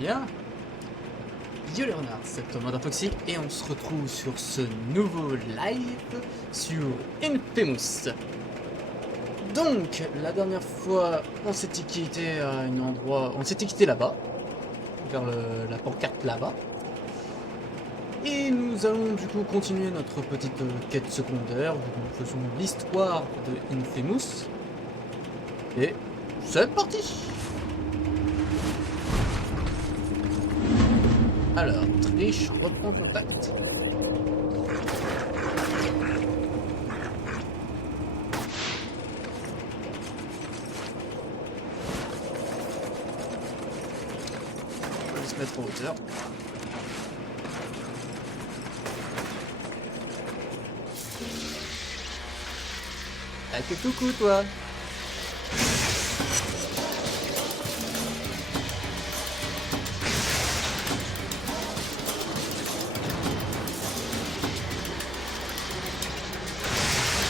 Bien. Yo les renards, c'est Thomas d'Intoxic et on se retrouve sur ce nouveau live sur Infamous. Donc, la dernière fois, on s'était quitté à un endroit, on s'était quitté là-bas, vers la pancarte là-bas. Et nous allons du coup continuer notre petite quête secondaire, où nous faisons l'histoire de Infamous. Et c'est parti! Alors, Trish reprend contact. On va se mettre en hauteur. Ah, que coucou toi!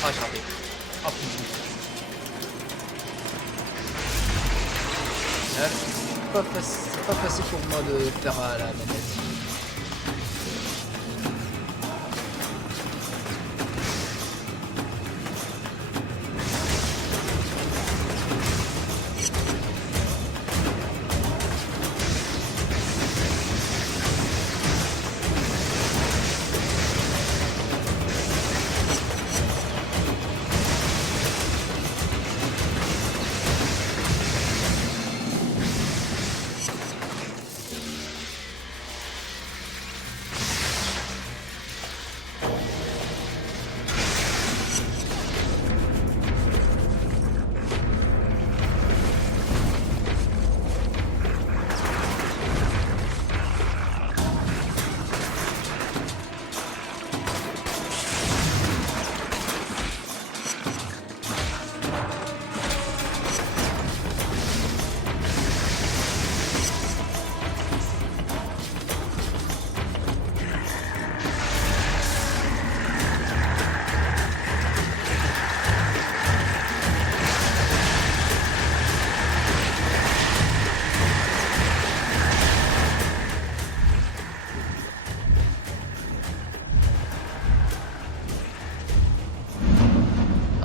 Ah, j'ai raté. Oh putain. C'est pas facile pour moi de faire à la manette.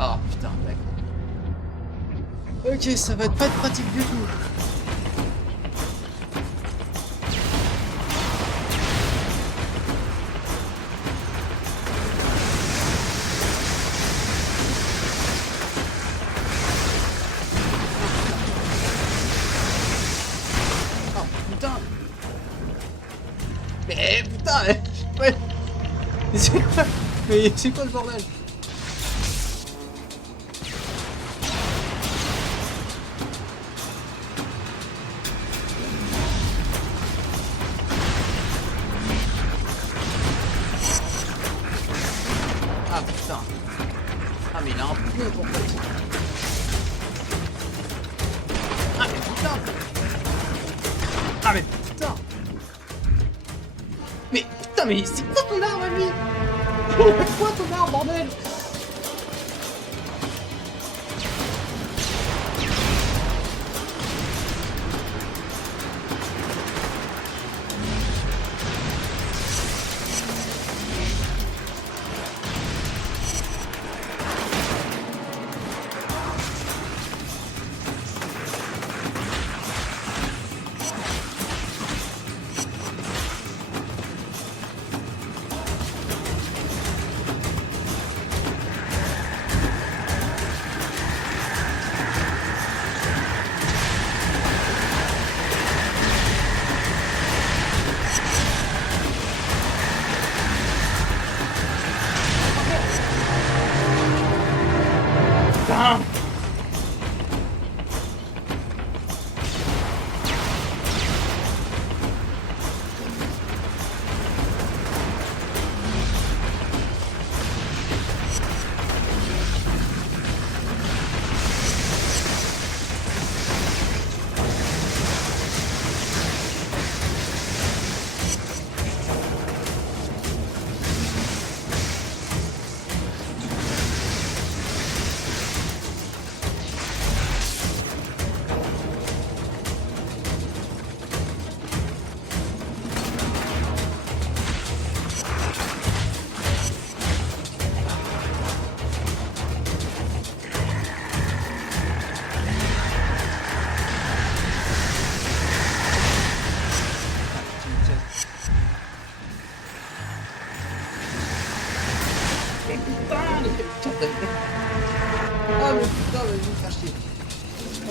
Ah putain, d'accord. Ok, ça va pas être pratique du tout. Oh putain. Mais putain, ouais. Mais c'est quoi le bordel? Ah putain. Ah mais il a un peu en fait. Ah mais putain. Ah mais putain. Mais putain, mais c'est quoi ton arme à lui? C'est quoi ton arme, bordel?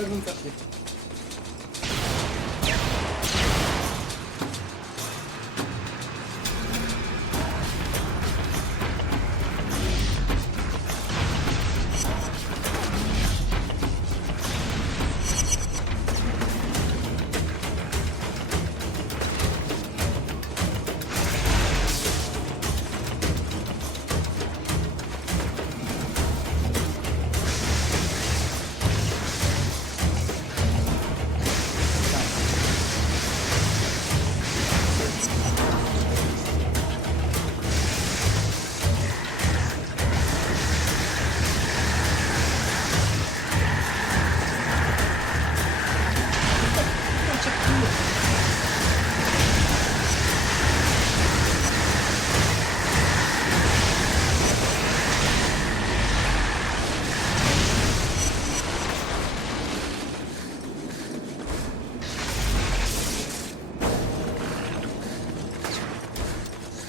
ils vont me faire chier.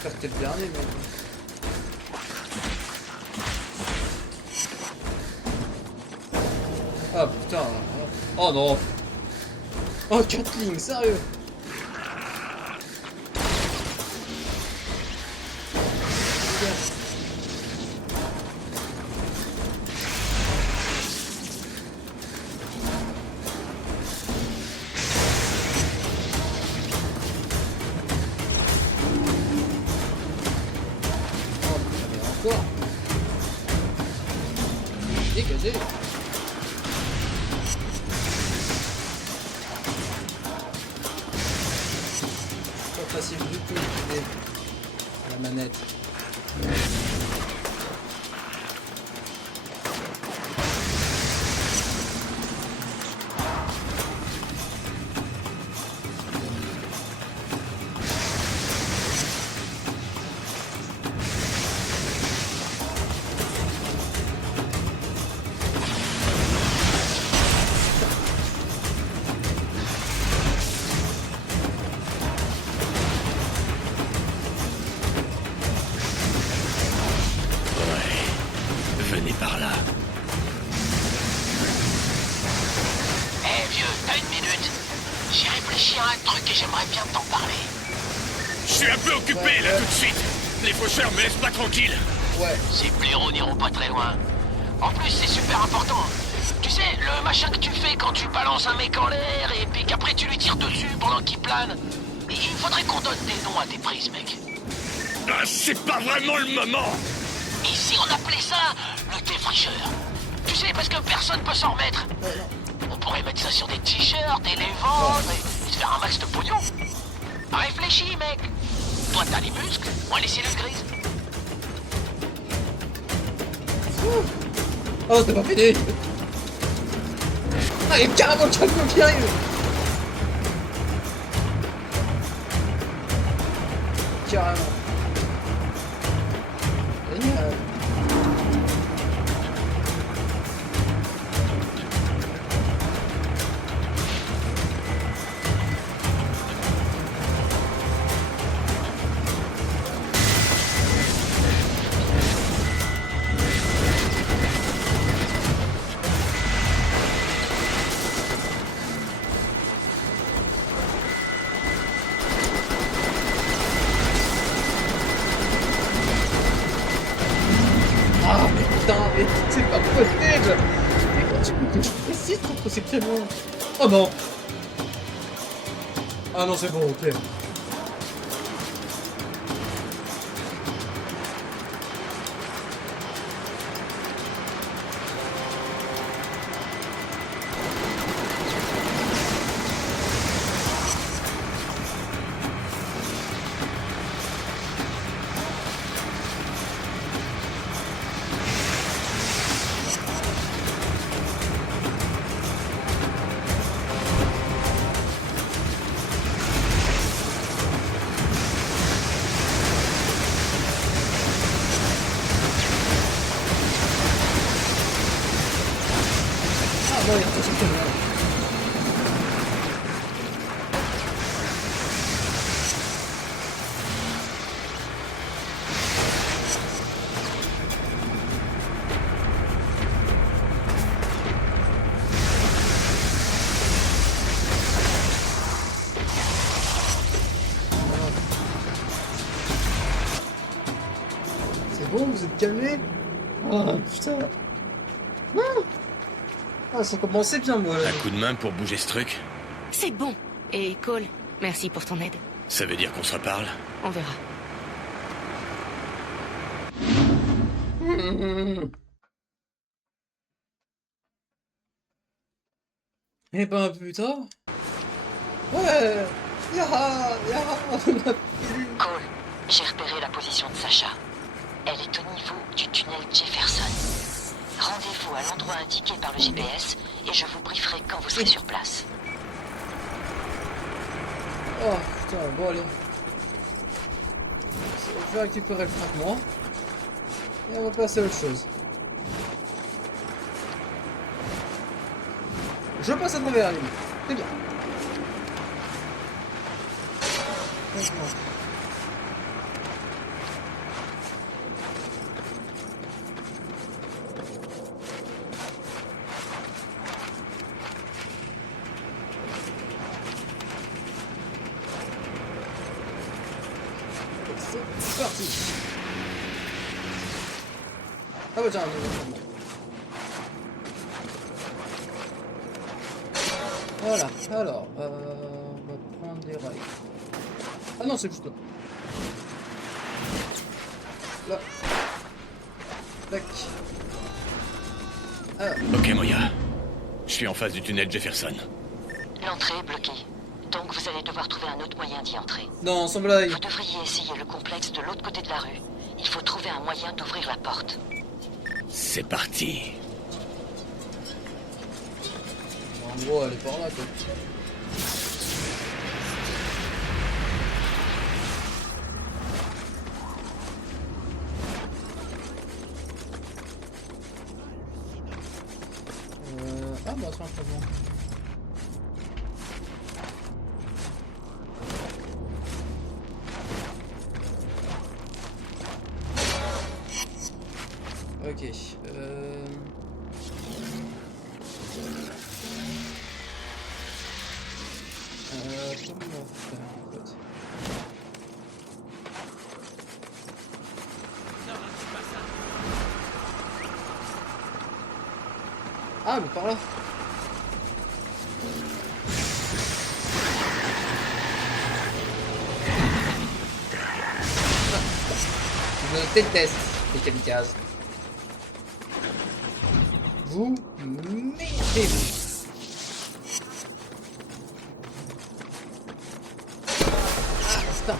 J'espère que t'es le dernier, mec. Ah putain. Oh non. Oh, Catling, sérieux. Encore. Dégagez. Pas facile du tout d'utiliser la manette. Venez par là. Eh vieux, t'as une minute? J'ai réfléchi à un truc et j'aimerais bien t'en parler. Je suis un peu occupé là tout de suite. Les faucheurs me laissent pas tranquille. Ouais. Ces blaireaux n'iront pas très loin. En plus, c'est super important. Tu sais, le machin que tu fais quand tu balances un mec en l'air et puis qu'après tu lui tires dessus pendant qu'il plane. Il faudrait qu'on donne des noms à tes prises, mec. Ah, c'est pas vraiment le moment. Ici, on appelait ça le défricheur. Tu sais, parce que personne peut s'en remettre. On pourrait mettre ça sur des t-shirts et les vendre et se faire un max de pognon. Réfléchis, mec. Toi, t'as les muscles, moi les cellules grises. Oh, c'est pas fini. Ah, il y a carrément le camion qui arrive. Carrément. Génial. Ah, mais putain, mais c'est pas possible. Mais comment tu peux que je précise contre ces camions? Oh non. Ah non, c'est bon, ok. Ah bon, il y a un truc camion. calmer. Oh putain. Ah, ça commençait bien, moi. Un coup de main pour bouger ce truc? C'est bon. Et Cole, merci pour ton aide. Ça veut dire qu'on se reparle? On verra. Et ben un peu plus tard. Ouais. Yaha, yaha, on a plus. Cole, j'ai repéré la position de Sacha. Elle est au niveau du tunnel Jefferson. Rendez-vous à l'endroit indiqué par le GPS et je vous brieferai quand vous serez sur place. Oh putain, bon allez. Je vais récupérer le fragment. Et on va passer à autre chose. Je passe à travers la ligne. C'est bien. D'accord. C'est parti. Ah bah tiens, voilà, alors, on va prendre des rails. Ah non, c'est juste là. Là. Tac. Alors. Ok, Moya. Je suis en face du tunnel Jefferson. L'entrée est bloquée, donc vous allez devoir trouver un autre moyen d'y entrer. Non, sans blague. Vous devriez essayer le complexe de l'autre côté de la rue. Il faut trouver un moyen d'ouvrir la porte. C'est parti. En gros, elle est par là, quoi. Ah bah c'est un fragment. Ok. Comment faire en fait? Ah mais par là. Je déteste les kamikazes. Vous mettez-vous. Ah, stop.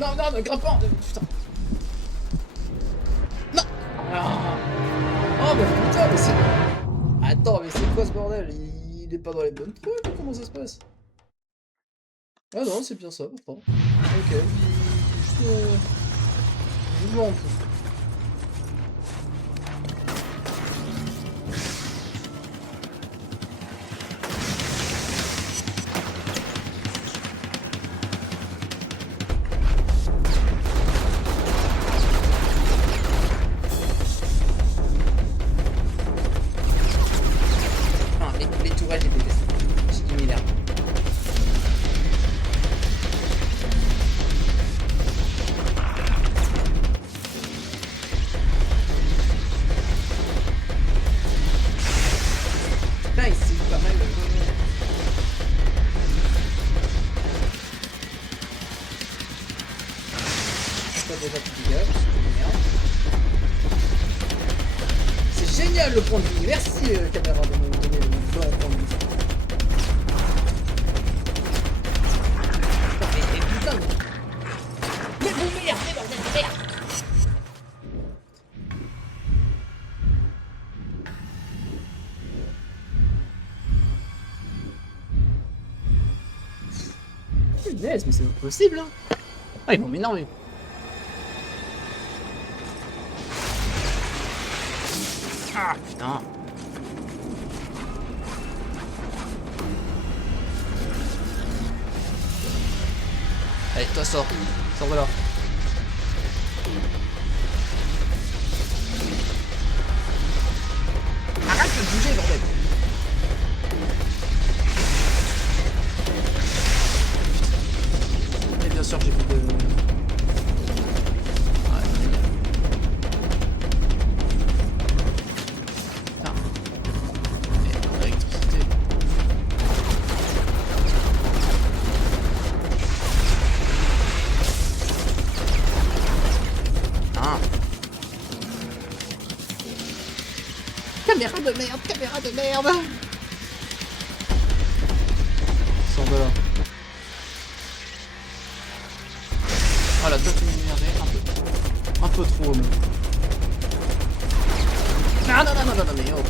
Non, non, ne grimpe pas. Putain. Non. Ah. Oh, bah putain, mais c'est... Attends, mais c'est quoi ce bordel? Il est pas dans les bonnes trucs ou comment ça se passe? Ah non, c'est bien ça, pourtant. Ok, juste... Je m'en fous. Les tourelles, j'ai détesté. J'ai mis l'air. Putain, ici, pas mal. Pas déjà plus de gars, parce que je m'énerve. C'est génial le point de vue. Merci caméra de me donner le bon point de vue. Mais putain de... Mais vous m'énervez, bordel de merde. Punaise, mais c'est pas possible hein. Ah, ils vont m'énerver. Non. Allez, toi sors. Sors de là. Arrête de bouger, bordel. Et bien sûr, j'ai plus de... Caméra de merde. Sors de là. Voilà, toi tu m'énervais un peu trop même. Non, mais oh.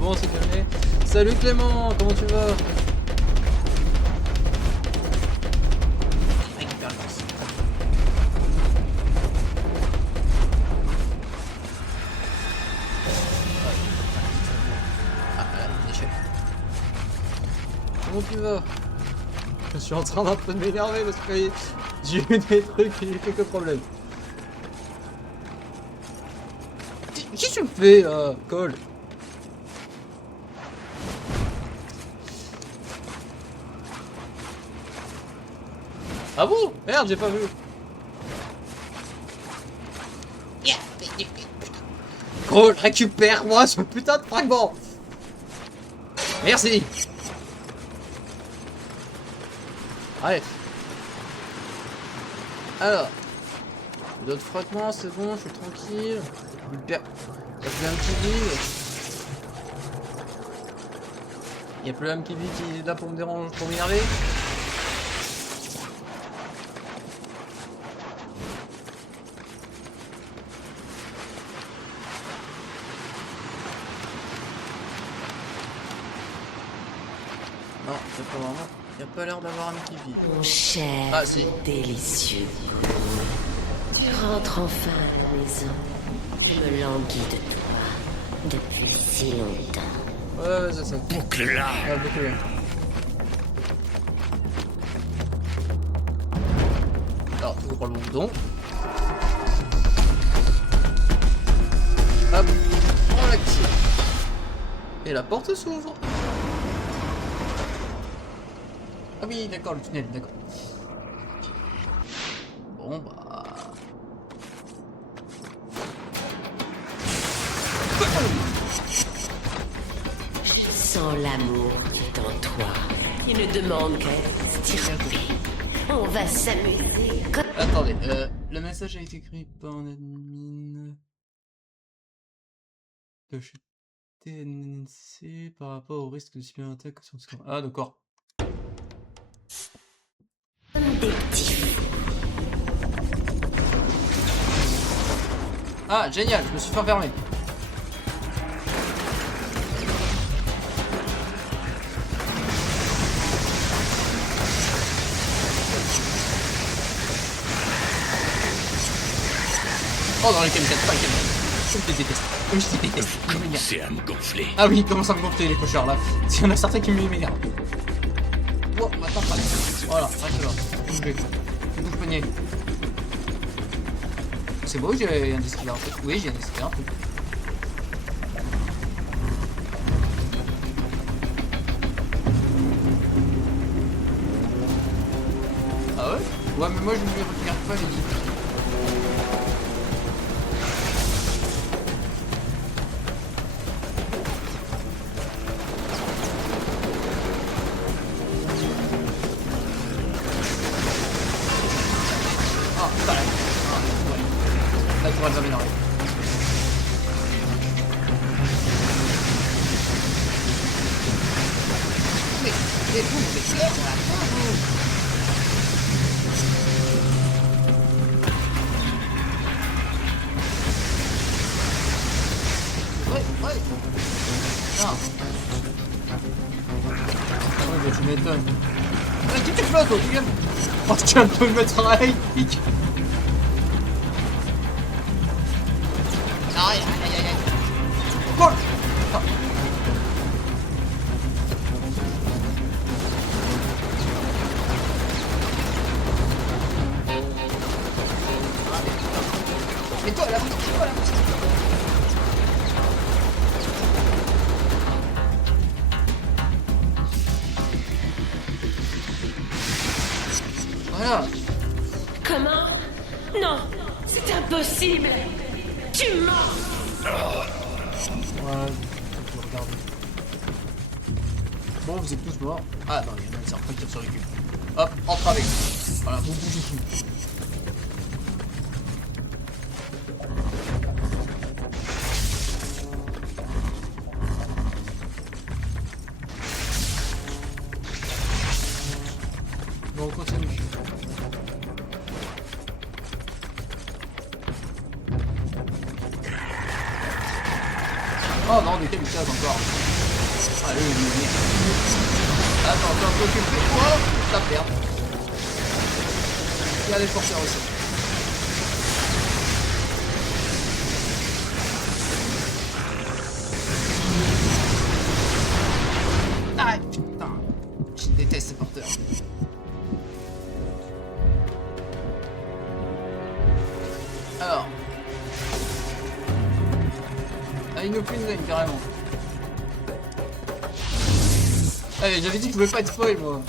Bon, c'est calmé. Salut Clément, comment tu vas? Récupère le lance. Ah, l'échelle. Comment tu vas? Je suis en train d'un peu de m'énerver parce que j'ai eu des trucs, j'ai eu quelques problèmes. Qu'est-ce que tu me fais là, Cole? Ah bon? Merde, j'ai pas vu. Cole, récupère-moi ce putain de fragment. Merci. Allez. Alors. D'autres fragments, c'est bon, je suis tranquille. J'ai un petit vide. Il y a plus un petit vide qui est là pour me déranger, pour m'énerver. Non, c'est pas vraiment. Il n'y a pas l'air d'avoir un petit vide. Mon cher, ah, si. délicieux. Tu rentres enfin à la maison. Je me languis de toi depuis si longtemps. Ouais, c'est ça. Boucle-la. Ah, boucle-la. Alors, tu prends le bon bouton. Hop, on l'active. Et la porte s'ouvre. Ah oui, d'accord, le tunnel, d'accord. Bon, bah... Je sens l'amour qui est en toi, qui ne demande qu'à être stirpé. On va s'amuser comme... Attendez, le message a été écrit par un admin de chez TNC par rapport au risque de cyberattaque sur le score. Ah, d'accord. des petits fous. Ah, génial, je me suis fait enfermer. Oh, dans les camisettes, pas les camisettes. Je te déteste. Je te déteste. C'est à me gonfler. Ah oui, il commence à me gonfler les cochards là. Il y en a certains qui m'énervent. Oh, maintenant pas là. Voilà, reste là. Bougez. Bouge panier. C'est beau, j'ai un disque là en fait. Oui, j'ai un disque là en fait. Ah ouais? Ouais, mais moi je ne les regarde pas les disques. défendre des fleurs à la fin, vous. Ouais. Ah. Ouais, mais tu m'étonnes. Qui tu flottes, toi, tu viens? Oh, tu viens de me mettre un high kick. Aïe. Cool. Ah. Mais toi, là, voilà. Comment? Non, c'est impossible. Tu mens. Ouais, je regarde. Bon, vous êtes tous morts. Ah non, il y en a un certain qui a survécu. Hop, entre avec. Voilà, vous bougez tout. Bon, on continue. Oh non, des kamikazes encore. Allez, merde. Attends, t'es un peu occupé. Oh, la perte. Il y a les forceurs aussi. Ah, putain. Je déteste ces porteurs. Alors. Ah, il nous fait une zone carrément. Allez, j'avais dit que je pouvais pas être spoil moi.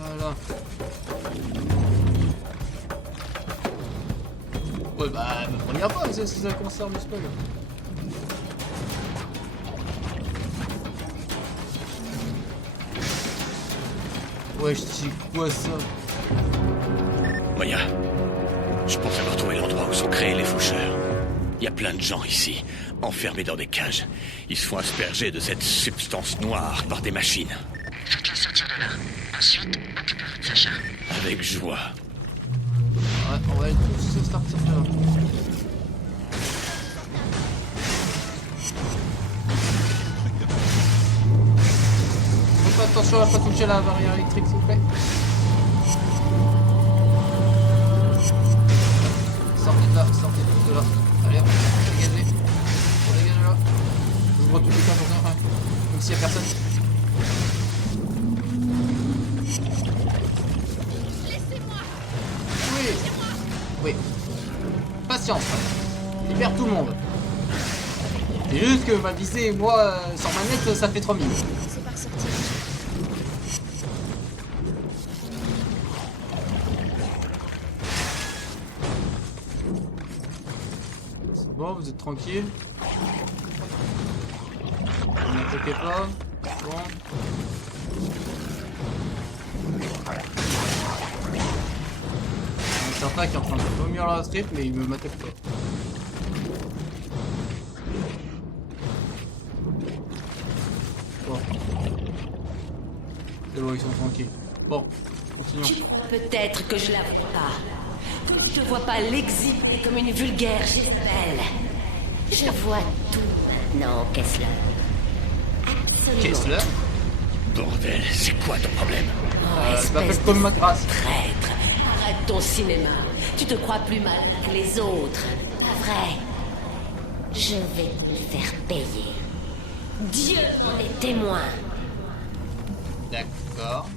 Voilà. Ouais bah me prenez pas si ça concerne le spoil. Ouais, c'est quoi ça? Maya, je pense avoir trouvé l'endroit où sont créés les faucheurs. Il y a plein de gens ici, enfermés dans des cages. Ils se font asperger de cette substance noire par des machines. Faites-la sortir de là. Ensuite, occupez-vous de Sacha. Avec joie. Ouais, on va tous se sortir de là. Faites attention à pas toucher la barrière électrique s'il vous plaît. Sortez de là, sortez de là. Allez hop, dégagez. Dégagez là. J'ouvre tous les cas pour rien. Donc s'il y a personne. Oui. Patience. Libère tout le monde. C'est juste que ma visée, moi, sans manette, ça fait 3 minutes. C'est pas ressorti. C'est bon, vous êtes tranquille. N'attaquez pas. Bon. Certain qui est en train de vomir la strip, mais il me m'attaque pas. Bon. C'est bon, ils sont tranquilles. Bon, continuons. Tu crois peut-être que je la vois pas. Que je ne vois pas l'exhiber comme une vulgaire Jezebel. Je vois tout maintenant, Kessler. Absolument. Kessler Bordel, c'est quoi ton problème? Oh, je m'appelle espèce comme de ma grâce. traître. Arrête ton cinéma. Tu te crois plus mal que les autres. Pas vrai. Je vais te le faire payer. Dieu en est témoin. D'accord.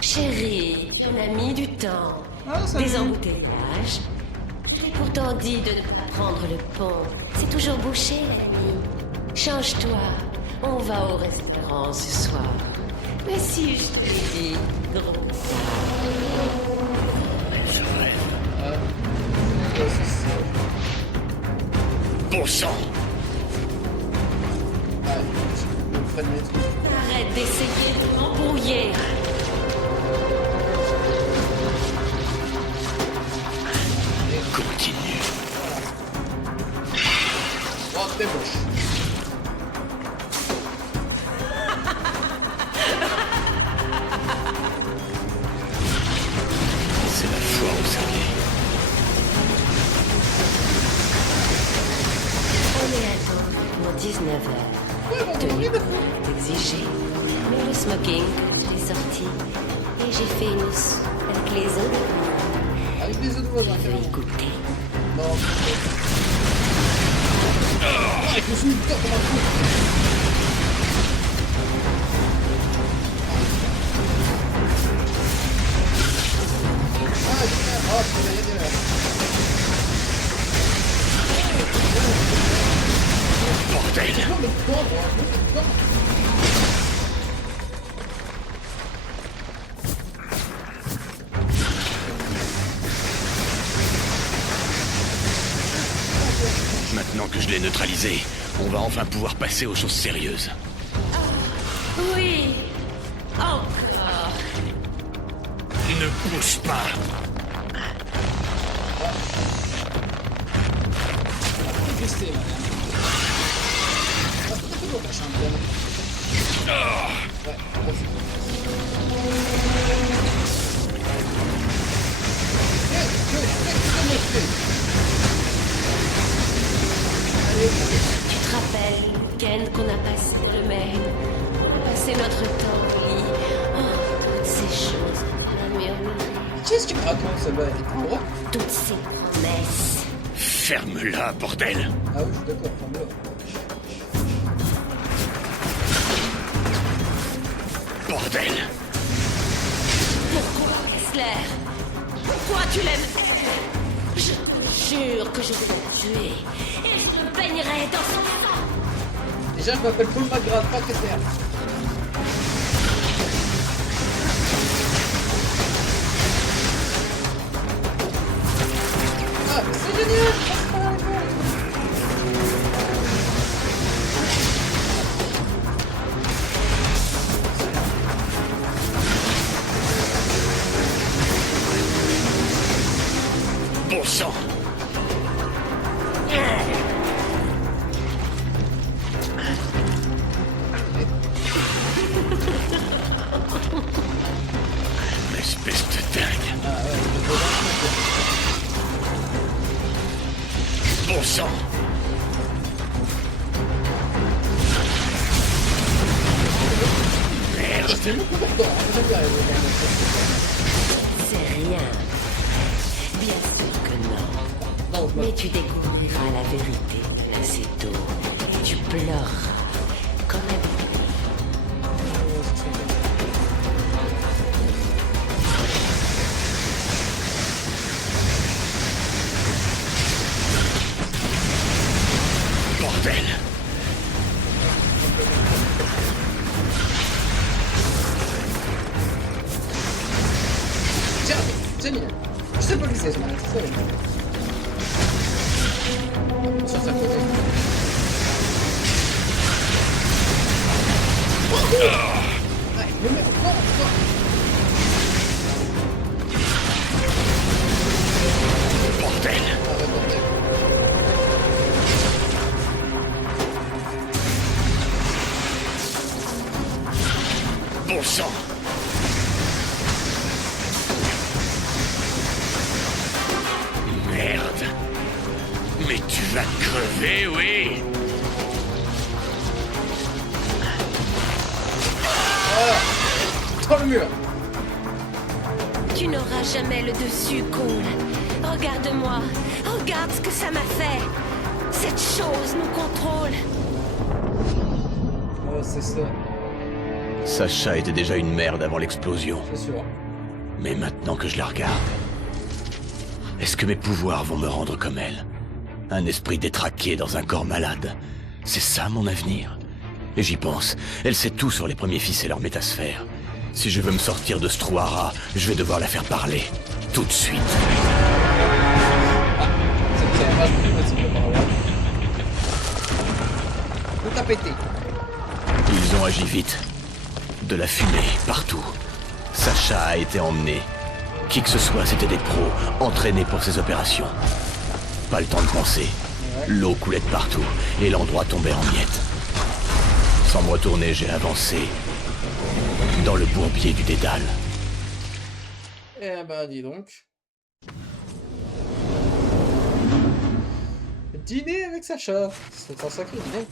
Chérie, on a mis du temps. Ah, ça Des va. embouteillages. J'ai pourtant dit de ne pas prendre le pont. C'est toujours bouché la nuit. Change-toi. On va au restaurant ce soir. Mais si je te dis, gros. Je rêve. Ah. Ouais, c'est ça. Bon sang! Ah, mon prennent les trucs. Arrête d'essayer de m'embrouiller. Continue. Oh, t'es moche. C'est la foire au cerveau. On est à temps pour 19h. Tenue exigée. Mais le smoking, je l'ai sorti. Et j'ai fait une avec les autres. Avec les autres voisins, Je vais carrément. y goûter. Non. Ah, il faut se mettre comme un coup. Ah, putain. Oh, putain, il y a des verres. Bordel! Non, mais dedans, moi. Dedans. Maintenant que je l'ai neutralisé, on va enfin pouvoir passer aux choses sérieuses. Oui. Encore. Ne bouge pas! Déguster, madame. Ah, c'est toujours pas champion. Ouais, vas-y. Tu te rappelles, Ken, qu'on a passé le Maine? On a passé notre temps au lit. Oh, toutes ces choses. On a murmuré. Qu'est-ce que tu me racontes, ça va être en droit? Toutes ces promesses. Ferme-la, bordel! Ah oui, je suis d'accord, ferme-le. Bordel! Pourquoi, Kessler? Pourquoi tu l'aimes? Je te jure que je vais le tuer. Et je te baignerai dans son sang. Déjà, je m'appelle Paul McGrath, pas Kessler. Ah, mais c'est génial! Bon sang! Espèce de dingue! Ah ouais, Bon sang! Merde! c'est beaucoup de temps, hein, j'aime bien les C'est rien. Bien sûr que non. Non, je Mais tu découvriras la vérité assez tôt. Et tu pleureras. Comme un bébé. Bordel! Tiens, génial. Je sais pas qui c'est ce malade, c'est ça, les mecs. Sur sa côté. Ah, il me met encore. Bordel! Ah ouais, bordel. Bon sang! Merde! Mais tu vas crever, oui! Dans le mur. Tu n'auras jamais le dessus, Cole. Regarde-moi. Regarde ce que ça m'a fait. Cette chose nous contrôle. Oh, c'est ça, Sacha était déjà une merde avant l'explosion. c'est sûr. Mais maintenant que je la regarde, est-ce que mes pouvoirs vont me rendre comme elle? Un esprit détraqué dans un corps malade. C'est ça mon avenir? Et j'y pense, elle sait tout sur les premiers fils et leur métasphère. Si je veux me sortir de ce trou à rats, je vais devoir la faire parler. Tout de suite. C'est que ça va pas possible par là. Tout a pété. Ils ont agi vite. De la fumée, partout. Sacha a été emmené. Qui que ce soit, c'était des pros, entraînés pour ces opérations. Pas le temps de penser. L'eau coulait de partout, et l'endroit tombait en miettes. Sans me retourner, j'ai avancé dans le bourbier du dédale. Eh ben, dis donc. Dîner avec Sacha. C'est un sacré dîner.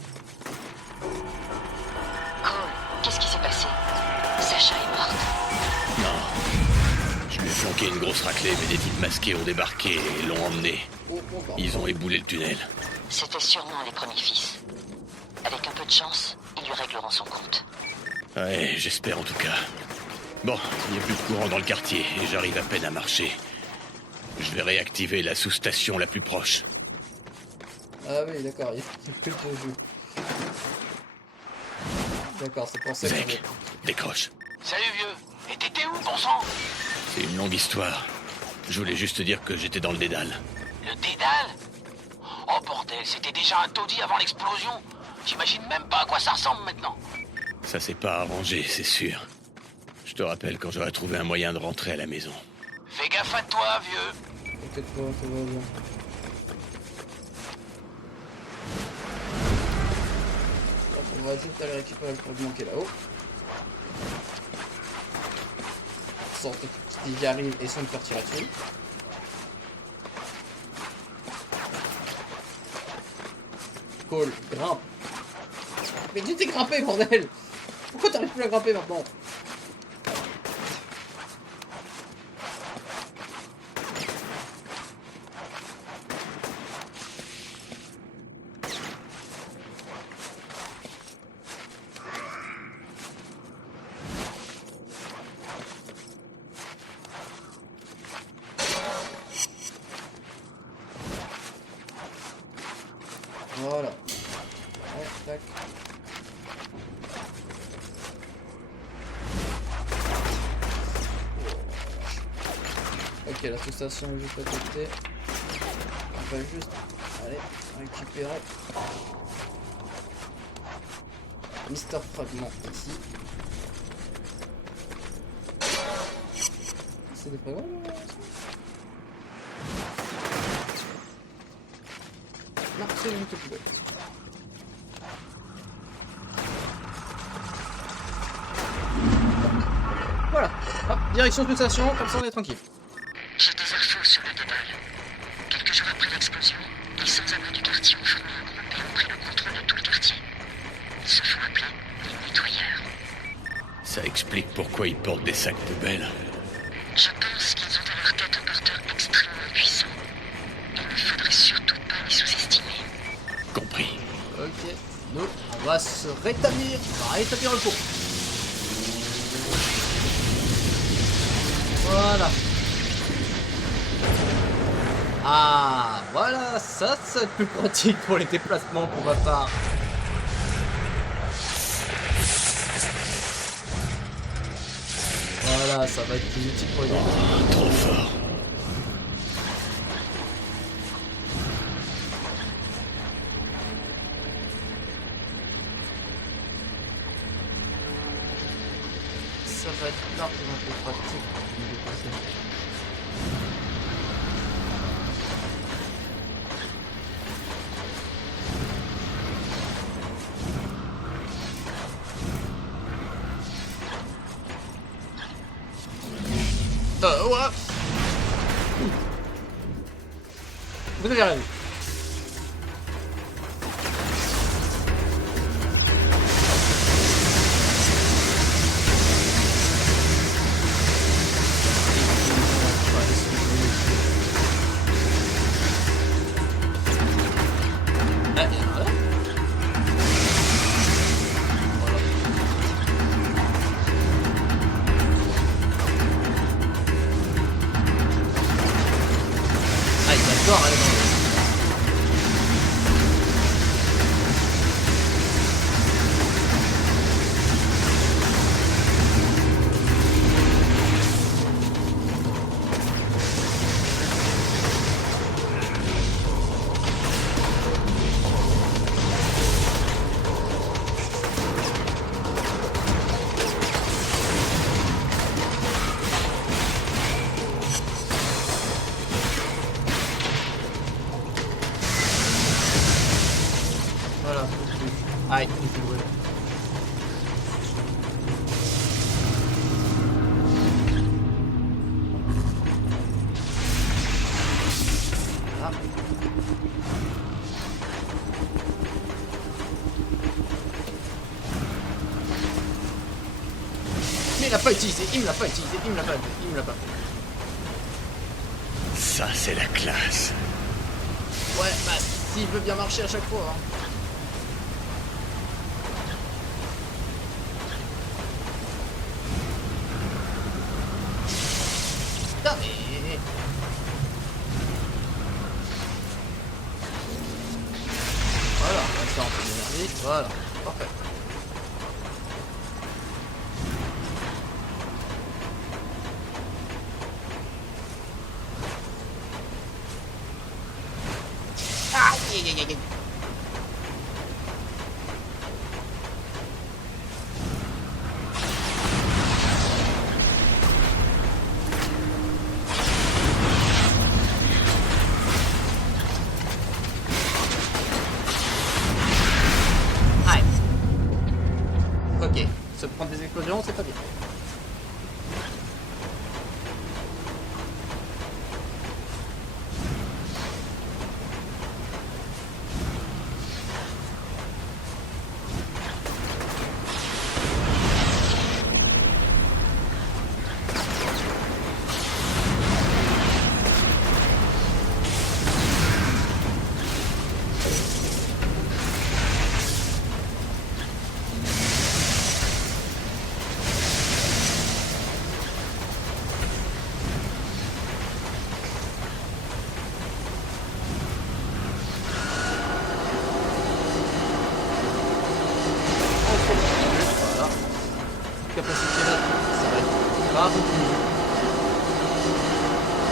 Cole, qu'est-ce qui s'est passé? Sacha est morte. Non. Je lui ai flanqué une grosse raclée, mais des types masqués ont débarqué et l'ont emmené. Oh, bon, pardon. Ils ont éboulé le tunnel. C'était sûrement les premiers fils. Avec un peu de chance, ils lui régleront son compte. Ouais, j'espère en tout cas. Bon, il n'y a plus de courant dans le quartier et j'arrive à peine à marcher. Je vais réactiver la sous-station la plus proche. Ah oui, d'accord, il n'y a plus de jeu. D'accord, c'est pour ça que... Zek, décroche. Salut vieux. Et t'étais où, bon sang? C'est une longue histoire. Je voulais juste te dire que j'étais dans le dédale. Le dédale? Oh bordel, c'était déjà un taudis avant l'explosion. J'imagine même pas à quoi ça ressemble maintenant. Ça s'est pas arrangé, c'est sûr. Je te rappelle quand j'aurai trouvé un moyen de rentrer à la maison. Fais gaffe à toi, vieux. T'inquiète pas, ça va bien. Hop, on va juste aller récupérer le fragment qui est là-haut. En sorte qu'il y arrive et sans me faire tirer dessus. Cole, grimpe. Mais tu t'es grimpé, bordel! Pourquoi t'arrives plus à grimper maintenant? Voilà. Ouais, tac. Ok, la sous-station est juste à côté. On va juste aller récupérer Mister Fragment ici. C'est des fragments là, ça? Non, c'est une toute bête. Voilà, hop, direction sous-station, comme ça on est tranquille. J'ai des infos sur le dédale. Quelques jours après l'explosion, les sans-abri du quartier ont formé un groupe et ont pris le contrôle de tout le quartier. Ils se font appeler les nettoyeurs. Ça explique pourquoi ils portent des sacs poubelles. Je pense qu'ils ont à leur tête un porteur extrêmement puissant. Il ne faudrait surtout pas les sous-estimer. Compris. Ok, nous, on va se rétablir, le pont. Voilà. Ah, voilà, ça c'est plus pratique pour les déplacements pour ma part. Voilà, ça va être plus utile pour les autres. Trop fort. Ça va être largement plus pratique pour me déplacer. Ouais. Vous avez raison. Ah, il y en a là. Ah, il adore aller dans le... Aïe, il fait ouais. Ah. Mais il l'a pas utilisé, il me l'a pas utilisé, il me l'a pas fait, il me l'a pas fait. Ça, c'est la classe. Ouais, bah, s'il veut bien marcher à chaque fois. Hein. Putain, mais... Voilà, comme ça on peut l'énerver, voilà, parfait. Aïe, aïe, aïe, aïe. Aïe. Ok, se prendre des explosions, c'est pas bien. Voilà. Cette capacité-là, ça va être rare beaucoup mieux.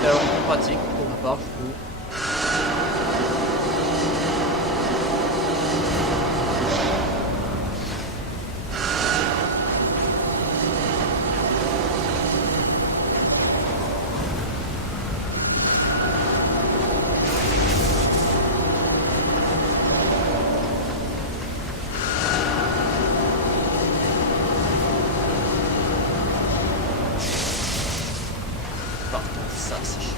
C'est vraiment pratique pour ma part, je trouve. Par contre, ça, c'est chiant.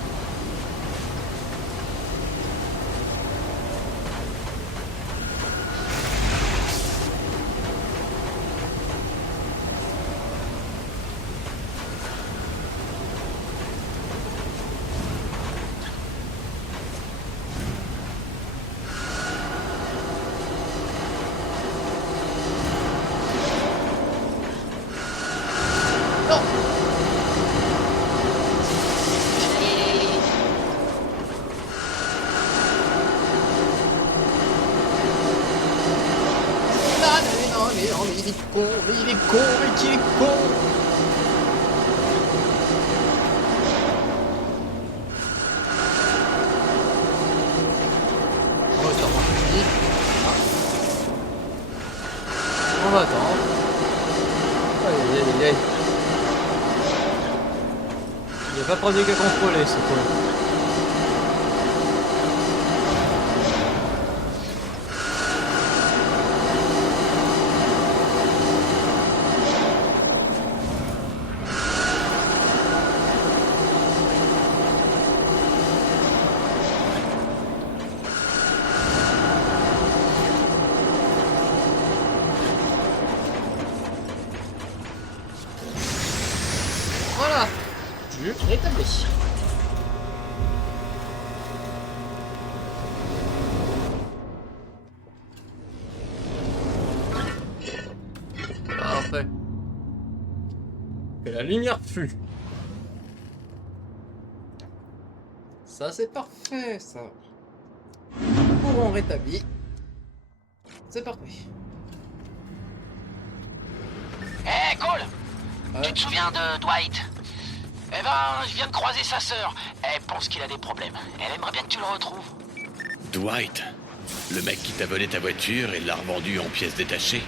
Non! Mais il est con, mais il est con, mais qu'il est con! On va se faire partie. On va attendre. Aïe aïe aïe aïe. Il n'est pas pratique à contrôler ce point. Voilà, jeu rétabli. Parfait. Que la lumière fut. Ça c'est parfait, ça. Courant rétabli. C'est parfait. Hé, Cole! Ouais. Tu te souviens de Dwight? Eh ben, je viens de croiser sa sœur. Elle pense qu'il a des problèmes. Elle aimerait bien que tu le retrouves. Dwight, le mec qui t'a volé ta voiture et l'a revendue en pièces détachées.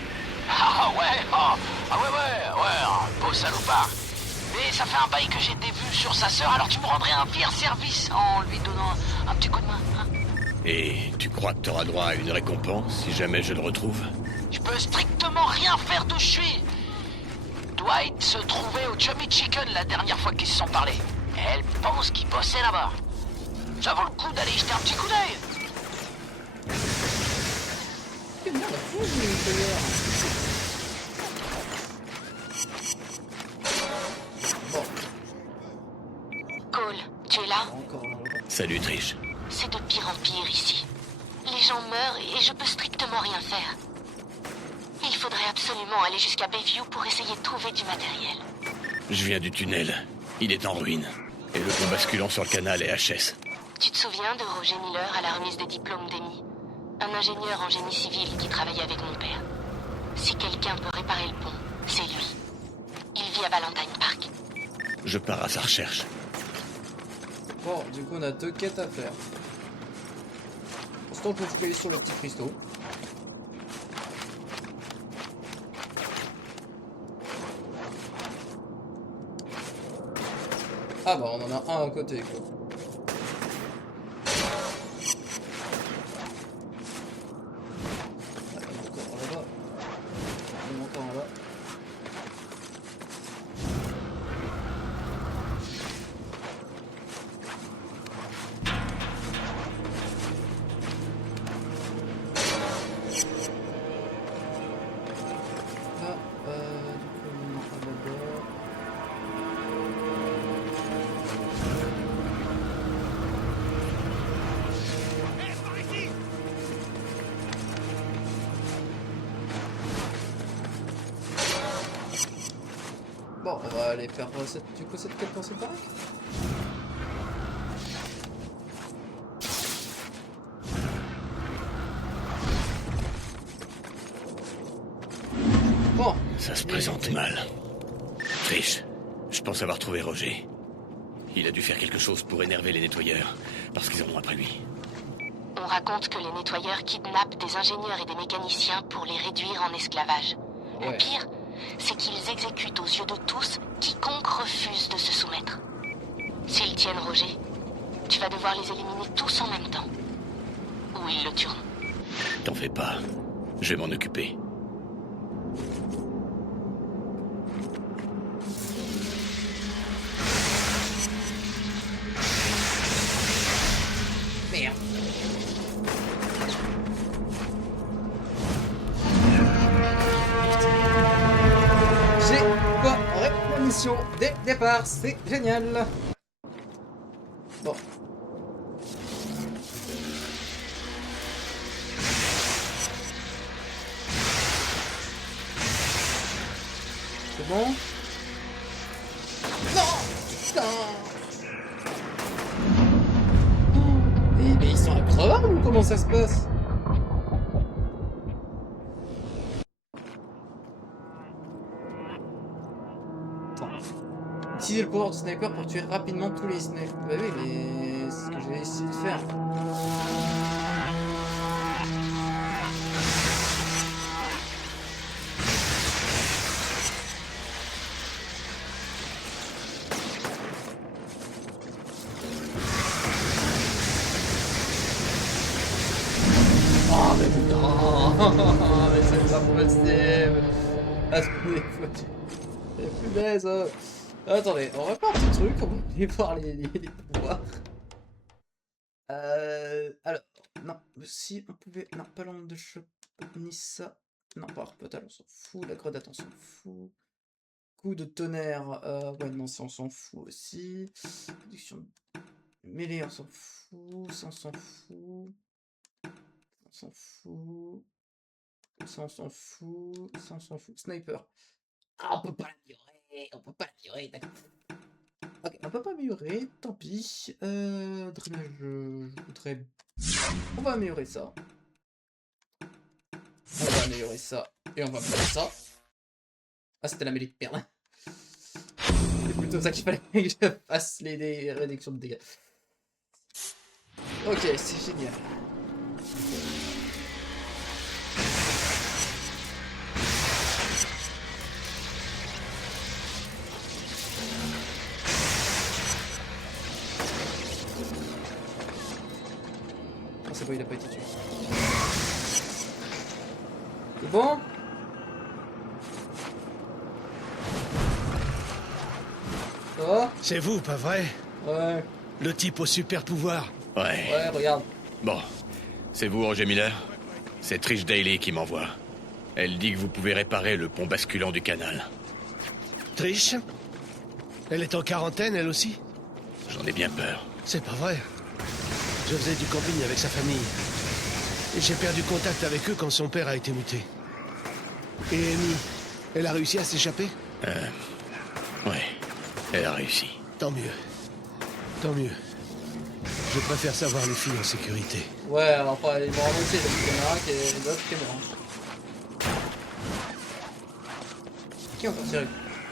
Ah ouais, un beau salopard. Mais ça fait un bail que j'ai des vues sur sa sœur, alors tu me rendrais un fier service en lui donnant un petit coup de main, hein? Et tu crois que t'auras droit à une récompense si jamais je le retrouve? Je peux strictement rien faire d'où je suis. Dwight se trouvait au Chummy Chicken la dernière fois qu'ils se sont parlé. Elle pense qu'il bossait là-bas. Ça vaut le coup d'aller jeter un petit coup d'œil. C'est bien la fouille, d'ailleurs. Bon, Cole, tu es là? encore un repas. Salut Trish. C'est de pire en pire ici. Les gens meurent et je peux strictement rien faire. Il faudrait absolument aller jusqu'à Bayview pour essayer de trouver du matériel. Je viens du tunnel. Il est en ruine. Et le pont basculant sur le canal est HS. Tu te souviens de Roger Miller à la remise des diplômes d'Emmy? Un ingénieur en génie civil qui travaillait avec mon père. Si quelqu'un peut réparer le pont, c'est lui. Il vit à Valentine Park. Je pars à sa recherche. Bon, du coup, on a 2 quêtes à faire. Pour l'instant, on peut focaliser sur les petits cristaux. Ah bah, on en a un à côté, quoi. Ah, il y en a encore là-bas. Il y en a encore là-bas. Ah, du coup, on en a là-bas. Bon, on va aller faire du coup cette quête dans cette baraque. Bon, Ça se présente mal. Trish, je pense avoir trouvé Roger. Il a dû faire quelque chose pour énerver les nettoyeurs, parce qu'ils en ont après lui. On raconte que les nettoyeurs kidnappent des ingénieurs et des mécaniciens pour les réduire en esclavage. Ouais. Le pire, c'est qu'ils exécutent aux yeux de tous quiconque refuse de se soumettre. S'ils tiennent Roger, tu vas devoir les éliminer tous en même temps. Ou ils le tueront. T'en fais pas. Je vais m'en occuper. merde. J'ai pas ma mission dès le départ, c'est génial. Bon. C'est bon? Non! Putain! Mais ils sont increvables ou comment ça se passe? Attends. Utiliser le pouvoir du sniper pour tuer rapidement tous les snipers. Bah oui, mais c'est ce que j'ai essayé de faire. Oh mais non. Mais c'est pas possible. Attendez, punaise. Attendez, on va faire un petit truc, on va aller voir les pouvoirs. Alors, non, si on pouvait... Non, pas l'onde de choc, ni ça. Non, par peut-être on s'en fout, la grenade on s'en fout. Coup de tonnerre, ouais non, ça on s'en fout aussi. Réduction de mêlée, on s'en fout, ça on s'en fout. On s'en fout. Ça on s'en fout. Ça on s'en fout. Sniper. Ah, on peut pas l'améliorer. On peut pas l'améliorer, d'accord. Ok, on peut pas améliorer, tant pis. Drainage, je voudrais... On va améliorer ça. On va améliorer ça. Et on va améliorer ça. Ah, c'était la mêlée de perles. C'est plutôt ça qu'il fallait que je fasse les réductions de dégâts. Ok, c'est génial. bah il a pas été tué. C'est bon? Ça va? C'est vous, pas vrai? Ouais, Le type au super pouvoir. Ouais. ouais, regarde. Bon. C'est vous, Roger Miller? C'est Trish Daly qui m'envoie. Elle dit que vous pouvez réparer le pont basculant du canal. Trish? Elle est en quarantaine, elle aussi? J'en ai bien peur. C'est pas vrai. Je faisais du camping avec sa famille. Et j'ai perdu contact avec eux quand son père a été muté. Et Amy, elle a réussi à s'échapper? Ouais. Elle a réussi. Tant mieux. Tant mieux. Je préfère savoir les filles en sécurité. Ouais, alors après, ils vont remonter la caméra qui est l'autre caméra. Qui a encore tiré?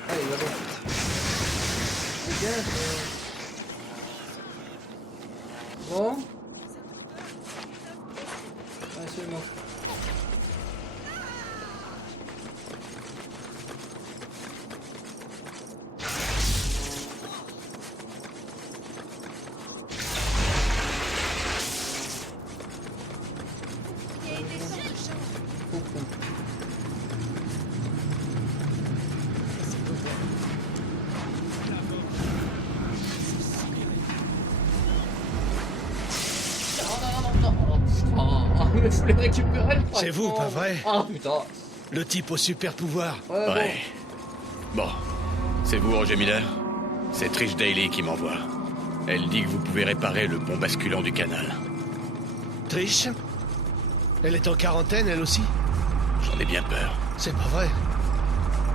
Allez, vas-y. Bien, bon. Allez, c'est moi. Il faut les récupérer le C'est vous, pas vrai? Ah putain. Le type au super pouvoir. Ouais, Ouais. Bon. C'est vous, Roger Miller? C'est Trish Daly qui m'envoie. Elle dit que vous pouvez réparer le pont basculant du canal. Trish? Elle est en quarantaine, elle aussi? J'en ai bien peur. C'est pas vrai.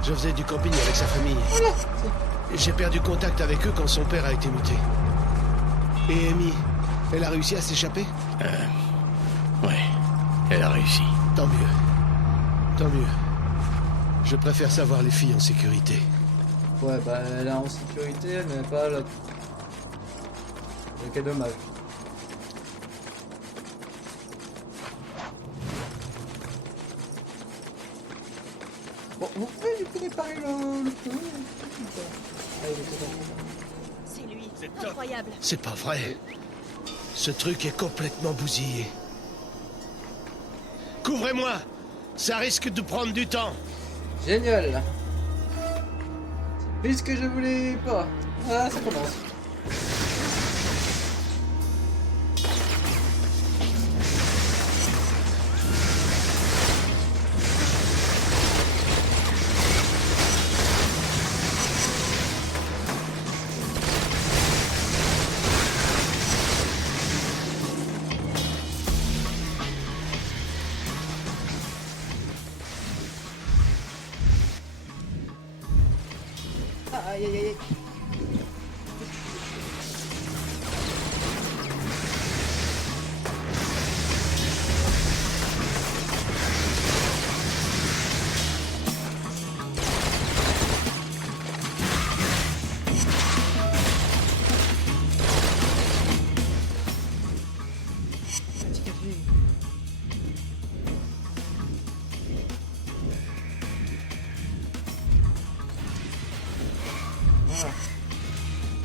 Je faisais du camping avec sa famille. Et j'ai perdu contact avec eux quand son père a été muté. Et Amy, elle a réussi à s'échapper? Ouais. Elle a réussi. Tant mieux. Tant mieux. Je préfère savoir les filles en sécurité. Ouais, bah elle est en sécurité, mais pas l'autre. C'est dommage. Bon, vous pouvez du coup réparer le pneu? Allez, c'est bon. C'est lui. C'est top. Incroyable. C'est pas vrai. Ce truc est complètement bousillé. Couvrez-moi! Ça risque de prendre du temps. Génial. C'est plus que je voulais pas. Ah, ça commence. Aïe aïe aïe.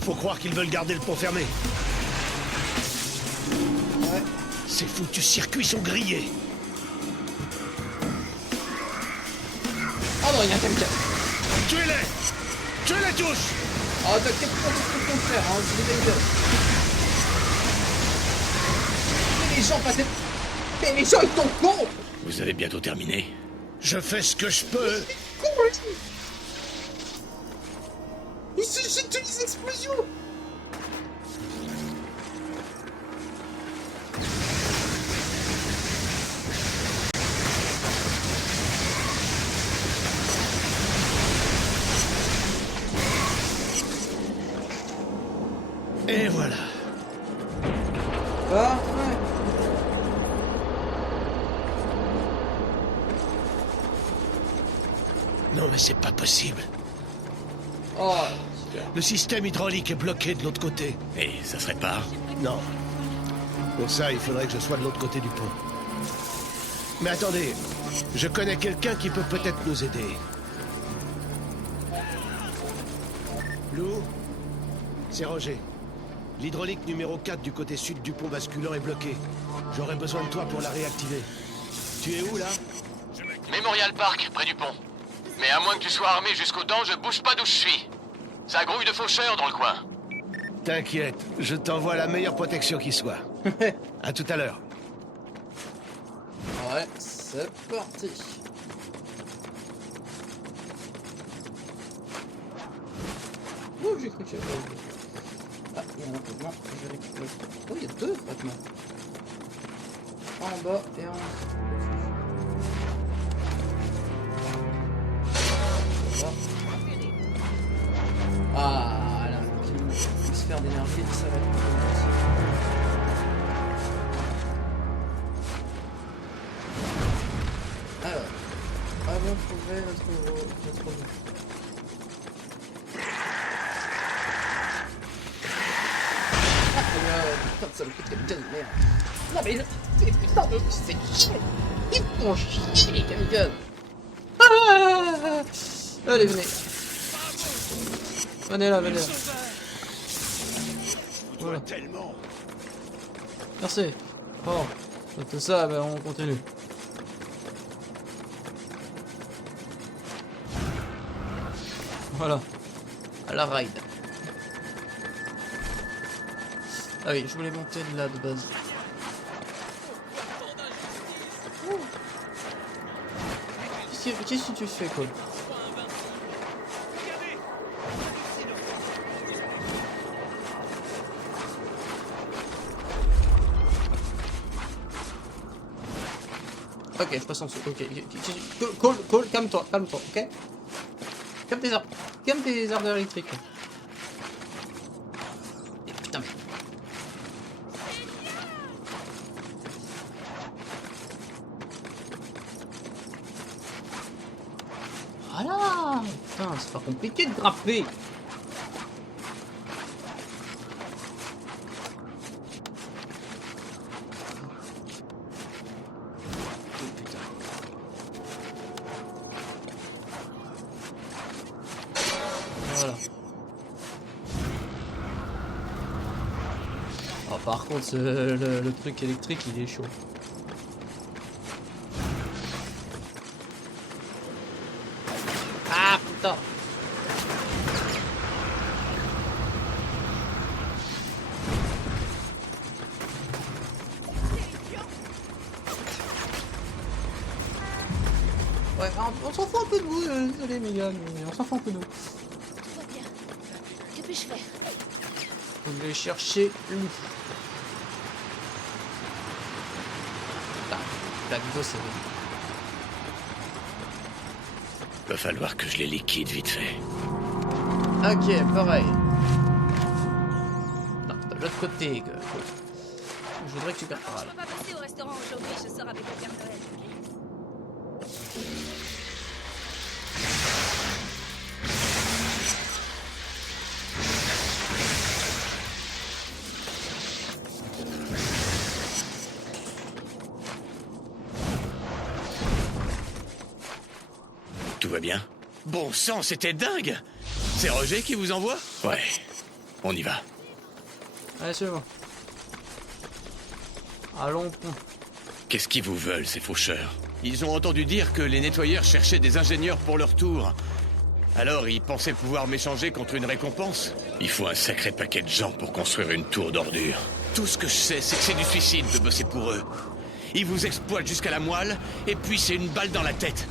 Faut croire qu'ils veulent garder le pont fermé. Ouais. Ces foutus circuits sont grillés. Ah non, il y a quelqu'un. Tuez-les! Tuez-les tous! Ah, t'inquiète pas, c'est ce qu'on peut faire, hein, c'est des dangers. Mais les gens passaient. Mais les gens ils sont cons! Vous avez bientôt terminé? Je fais ce que je peux. Ils se jettent des explosions! Et voilà. Parfait. Non mais c'est pas possible. Oh, super. Le système hydraulique est bloqué de l'autre côté. Et ça se répare? Non. Pour ça, il faudrait que je sois de l'autre côté du pont. Mais attendez, je connais quelqu'un qui peut peut-être nous aider. Lou, c'est Roger. L'hydraulique numéro 4 du côté sud du pont basculant est bloqué. J'aurais besoin de toi pour la réactiver. Tu es où, là? Memorial Park, près du pont. Mais à moins que tu sois armé jusqu'aux dents, je bouge pas d'où je suis. Ça grouille de faucheurs dans le coin. T'inquiète, je t'envoie la meilleure protection qui soit. À tout à l'heure. Ouais, c'est parti. Ouh, j'ai cru que j'avais... Ah, il y a un fragment, je vais récupérer. Oh, il y a 2 fragments. En bas et en haut. Ah, là, une sphère d'énergie, ça va être problématique. Alors, avant de trouver notre roue. Ah, putain de saloperie de Camden, merde. Non mais putain de... c'est chier. Ils font chier les Camden. Ah, allez, venez. Venez là, venez là. Voilà. Merci. Bon, tout ça, ben on continue. Voilà. À la ride. Ah oui, je voulais monter de là de base. Qu'est-ce que tu fais, quoi? Ok, je passe en dessous. Ok. Cole, calme-toi, ok? Calme tes arbres électriques. Et putain, mais... Voilà! Putain, c'est pas compliqué de grimper! Voilà. Oh, par contre, le truc électrique, il est chaud. Ah putain! Ouais, on s'en fout un peu de vous, désolé mes gars, mais on s'en fout un peu de vous. Tout va bien. Que puis-je faire? Vous voulez chercher lui. La vidéo c'est bon. Va falloir que je les liquide vite fait. Ok, pareil. Non, de l'autre côté. Je voudrais que tu perds pas. On va passer au restaurant aujourd'hui, je sors avec le Père Noël. Tout va bien? Bon sang, c'était dingue! C'est Roger qui vous envoie? Ouais. On y va. Allez, c'est bon. Allons. Qu'est-ce qu'ils vous veulent, ces faucheurs? Ils ont entendu dire que les nettoyeurs cherchaient des ingénieurs pour leur tour. Alors ils pensaient pouvoir m'échanger contre une récompense? Il faut un sacré paquet de gens pour construire une tour d'ordures. Tout ce que je sais, c'est que c'est du suicide de bosser pour eux. Ils vous exploitent jusqu'à la moelle, et puis c'est une balle dans la tête.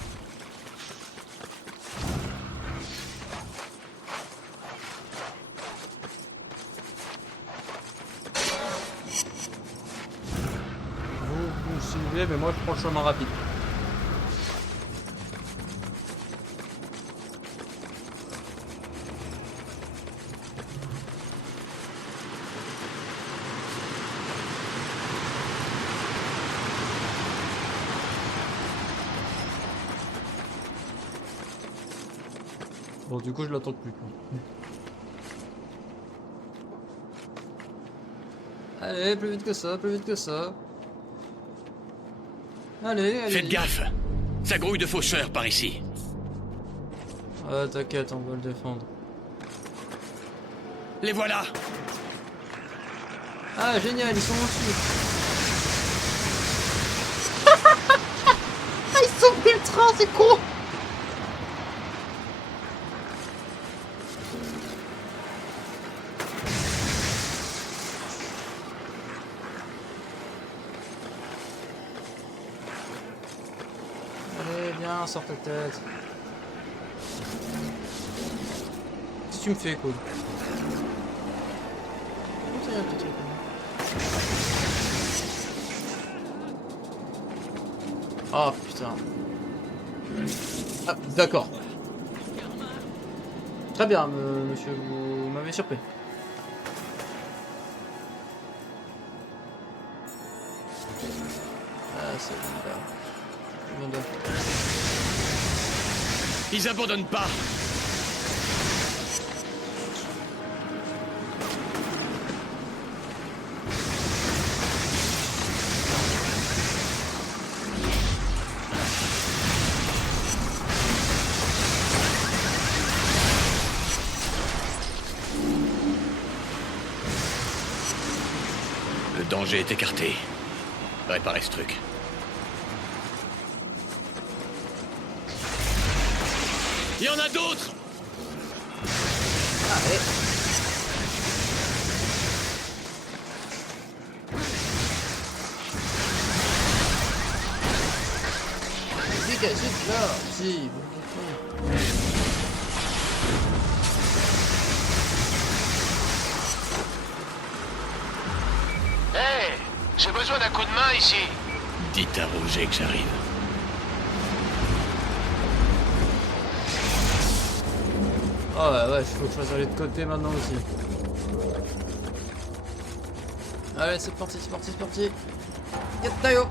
Vous suivez, mais moi je prends le chemin rapide. Bon, du coup, je l'attends plus. Allez, plus vite que ça, plus vite que ça. Allez, allez. Faites gaffe! Ça grouille de faucheurs par ici. Ah, t'inquiète, on va le défendre. Les voilà! Ah, génial, ils sont au-dessus. train, c'est con. Allez, viens, sors ta tête. Qu'est-ce que tu me fais, Cole? Oh, tiens, un petit truc. Oh putain. Ah, d'accord. Très bien, monsieur, vous m'avez surpris. Ah, c'est bien. Ils abandonnent pas. Le danger est écarté. Réparez ce truc. Il y en a d'autres! Allez. Dégagez de là, si. Hé, j'ai besoin d'un coup de main ici. Dites à Roger que j'arrive. Oh ouais, il faut choisir les de côté maintenant aussi. Allez, c'est parti, c'est parti, c'est parti. Yattayo.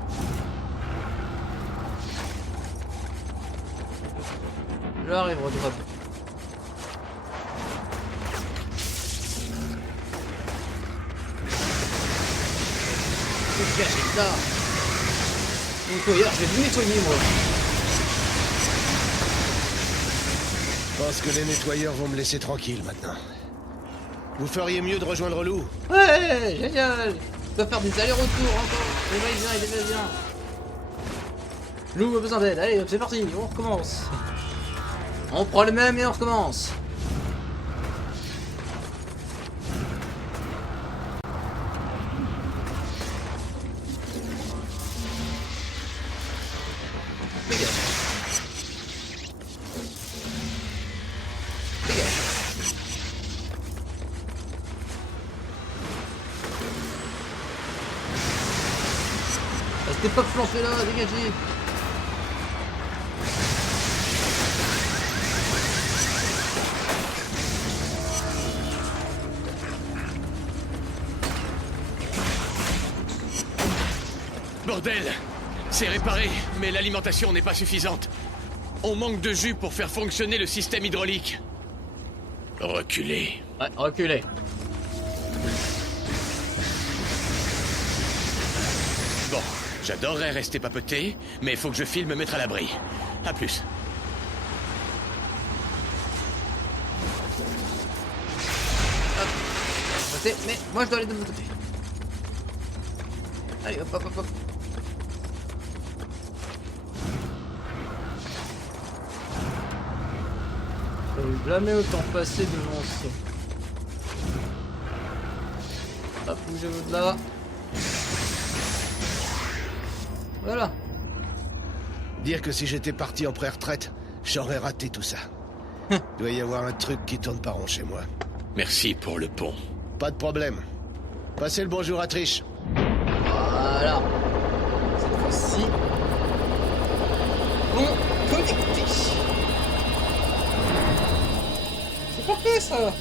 J'arrive, redrop. Dégagez de là. Nettoyeur, je vais vous nettoyer moi. Je pense que les nettoyeurs vont me laisser tranquille maintenant. Vous feriez mieux de rejoindre Lou. Ouais, génial. On doit faire des allers-retours encore. Il va bien, il va bien. Lou a besoin d'aide. Allez, c'est parti, on recommence. On prend le même et on recommence. Dégage. Dégage. Restez pas planté là, dégagez. Bordel! C'est réparé, mais l'alimentation n'est pas suffisante. On manque de jus pour faire fonctionner le système hydraulique. Reculez. Ouais, reculez. Bon, j'adorerais rester papoté, mais faut que je file me mettre à l'abri. À plus. Mais moi je dois aller de mon côté. Allez, hop, hop, hop, hop. Jamais autant passer devant ça. Hop, bougez-vous de là. Voilà. Dire que si j'étais parti en pré-retraite, j'aurais raté tout ça. Il doit y avoir un truc qui tourne pas rond chez moi. Merci pour le pont. Pas de problème. Passez le bonjour à Trish. Voilà. Cette fois-ci. Bon, connecté. C'est parfait ça.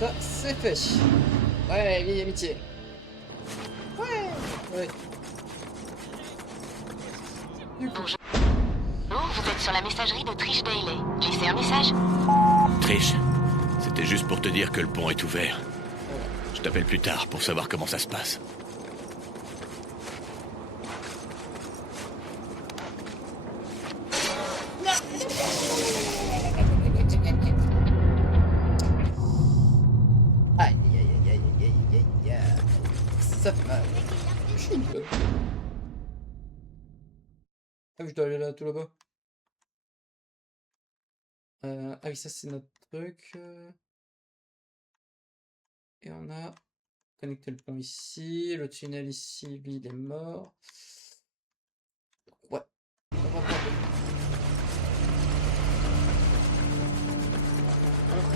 Ça, c'est fait. Ouais, vieille amitié. Ouais. Ouais. Du coup. Bonjour, vous êtes sur la messagerie de Trish Bailey. Laissez un message. Trish, c'était juste pour te dire que le pont est ouvert. Je t'appelle plus tard pour savoir comment ça se passe. Aïe, aïe, aïe, aïe, aïe, aïe, aïe. Ça fait mal. Je suis nul. Ah oui, je dois aller là, tout là-bas. Ah oui, ça c'est notre truc. Et on a connecté le pont ici. Le tunnel ici, lui, il est mort. Ouais. On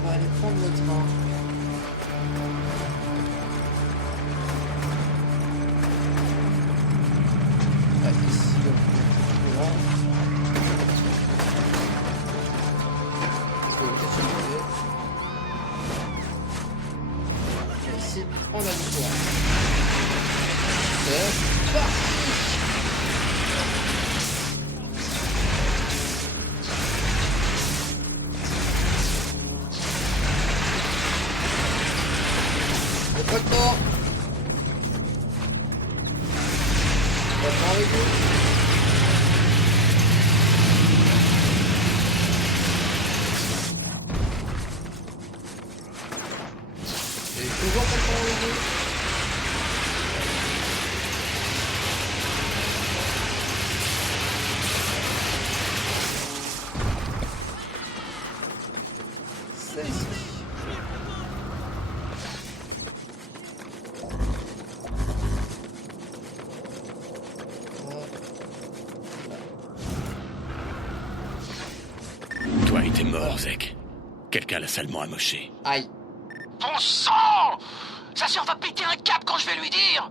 va aller prendre le train. Ouais, ici, on peut ici, on a du courant. C'est parti. Pas de temps. Pas de temps avec vous. Et toujours pas de temps avec vous. C'est ici. T'es mort, Zek. Quelqu'un l'a salement amoché. Aïe. Bon sang! Sa sœur va péter un câble quand je vais lui dire.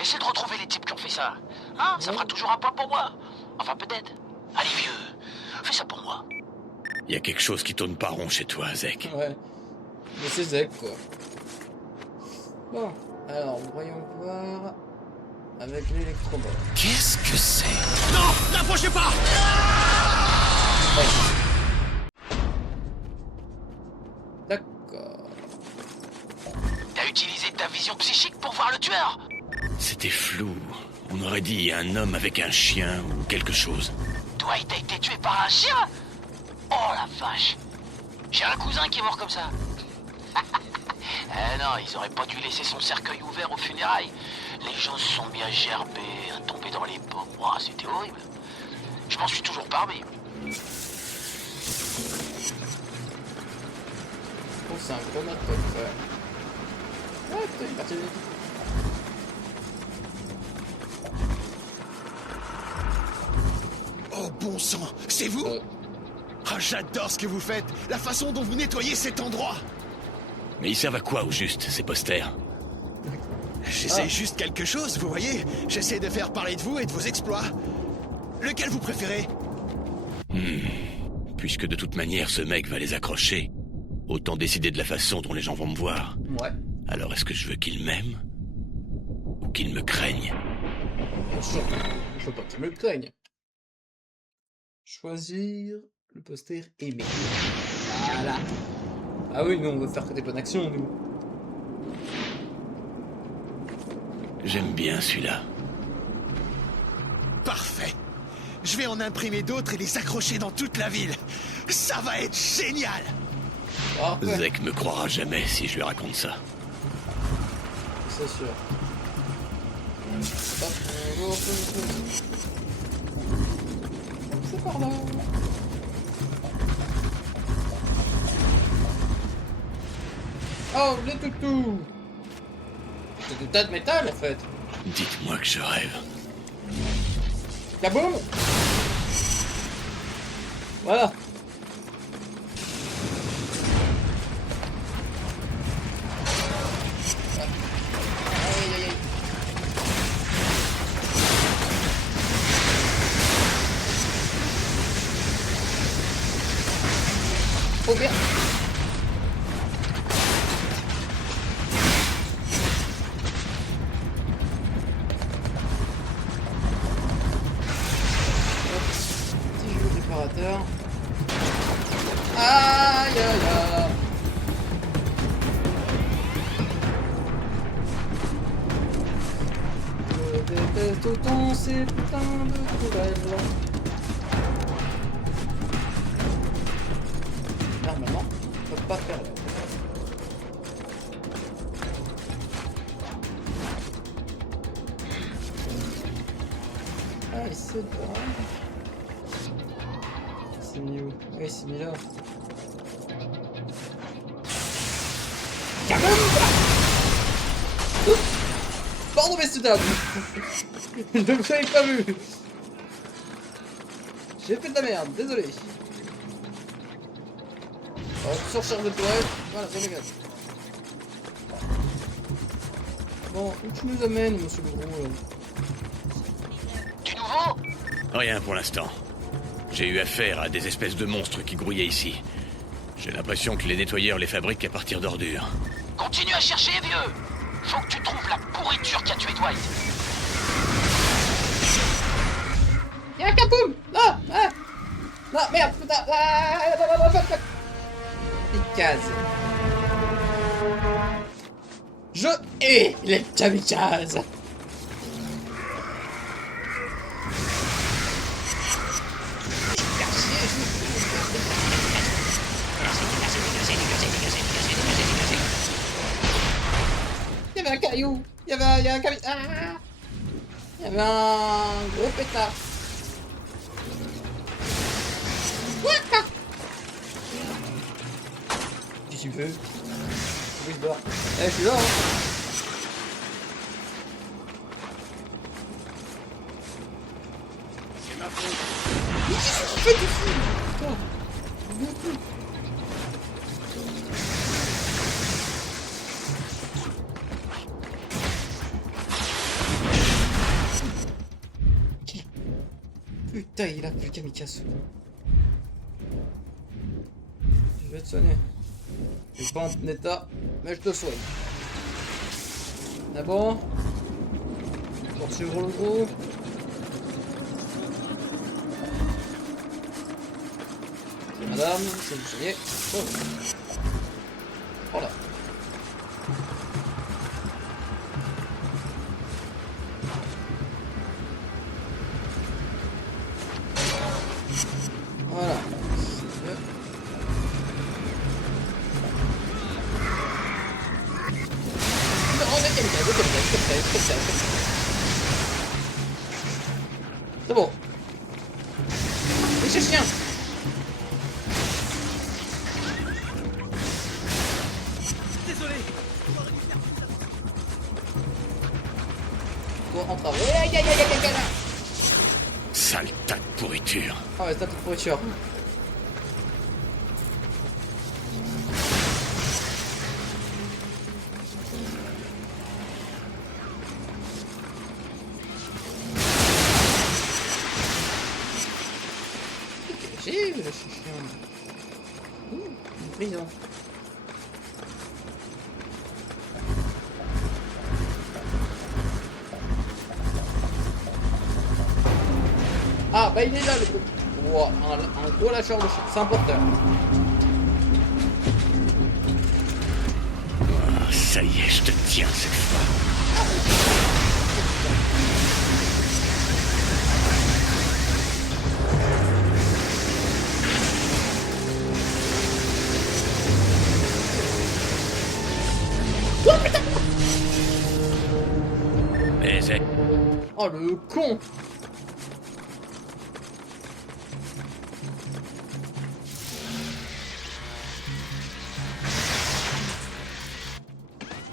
Essaie de retrouver les types qui ont fait ça. Hein? Ça fera toujours un pas pour moi. Enfin, peut-être. Allez, vieux. Fais ça pour moi. Y a quelque chose qui tourne pas rond chez toi, Zek. Ouais. Mais c'est Zek, quoi. Bon, alors, voyons voir. Avec l'électrobot. Qu'est-ce que c'est? Non! N'approchez pas! Ouais. D'accord. T'as utilisé ta vision psychique pour voir le tueur? C'était flou. On aurait dit un homme avec un chien ou quelque chose. Dwight a été tué par un chien? Oh la vache! J'ai un cousin qui est mort comme ça. Eh non, ils auraient pas dû laisser son cercueil ouvert aux funérailles. Les gens se sont mis à gerber, à tomber dans les pommes. Oh, c'était horrible. Je m'en suis toujours parmi. Oh, c'est un gros matos, ouais. Ouais, putain, il est parti vite. Oh bon sang, c'est vous? Ah, j'adore ce que vous faites, la façon dont vous nettoyez cet endroit. Mais ils servent à quoi au juste, ces posters? J'essaie juste quelque chose, vous voyez. J'essaie de faire parler de vous et de vos exploits. Lequel vous préférez? Puisque de toute manière ce mec va les accrocher, autant décider de la façon dont les gens vont me voir. Ouais. Alors est-ce que je veux qu'ils m'aiment? Ou qu'ils me craignent? Je veux pas qu'ils me craignent. Choisir le poster aimé. Voilà. Ah oui, nous on veut faire que des bonnes actions, nous. J'aime bien celui-là. Parfait. Je vais en imprimer d'autres et les accrocher dans toute la ville. Ça va être génial. Ah, ouais. Zek me croira jamais si je lui raconte ça. C'est sûr. Hop, bonjour. C'est par là. Oh, les toutous. C'est du tas de métal en fait. Dites-moi que je rêve. Kaboum. Voilà. Aïe, aïe, aïe. Oh bien. Petit jeu réparateur. Aïe aïe aïe. Je déteste autant ces putains de tourelles. Normalement, on peut pas faire là. Ah, il c'est pas. C'est mis où? Oui, c'est mis là. Oups. Pardon, messieurs dames. Je ne vous avais pas vu. J'ai fait de la merde, désolé. Hop, surcharge de tourelle. Voilà, ça m'égale. Bon, où tu nous amènes, monsieur le gros là? Du nouveau? Rien pour l'instant. J'ai eu affaire à des espèces de monstres qui grouillaient ici. J'ai l'impression que les nettoyeurs les fabriquent à partir d'ordures. Continue à chercher, vieux. Faut que tu trouves la pourriture qui a tué Dwight. Y'a un capoum! Non! Ah! Non, merde, putain! Il case. Je hais les kamikazes! Il y avait un caillou! Il y a un caillou! Ah! Il y avait un gros pétard! Qu'est-ce que tu veux? Oui, je dors. Eh, je suis là, hein. C'est ma faute. Mais qu'est-ce que tu fais ici? Toi. Putain, il a plus kamikaze. Je vais te soigner. Je suis pas en bon état, mais je te soigne. Ah bon? Poursuivre le gros. C'est madame, c'est vous soigner. Oh. Voilà. Voilà. C'est bon. Et ce chien. Désolé. Bon, on travaille. Aïe aïe aïe aïe aïe aïe. Sale tas de pourriture. Ah ouais, c'est un peu de pourriture. J'ai vu le chien. Une prison. Ah bah il est là le petit. Wow, un gros lâcheur de chien, c'est un porteur. Ah, ça y est, je te tiens cette fois. Oh le con!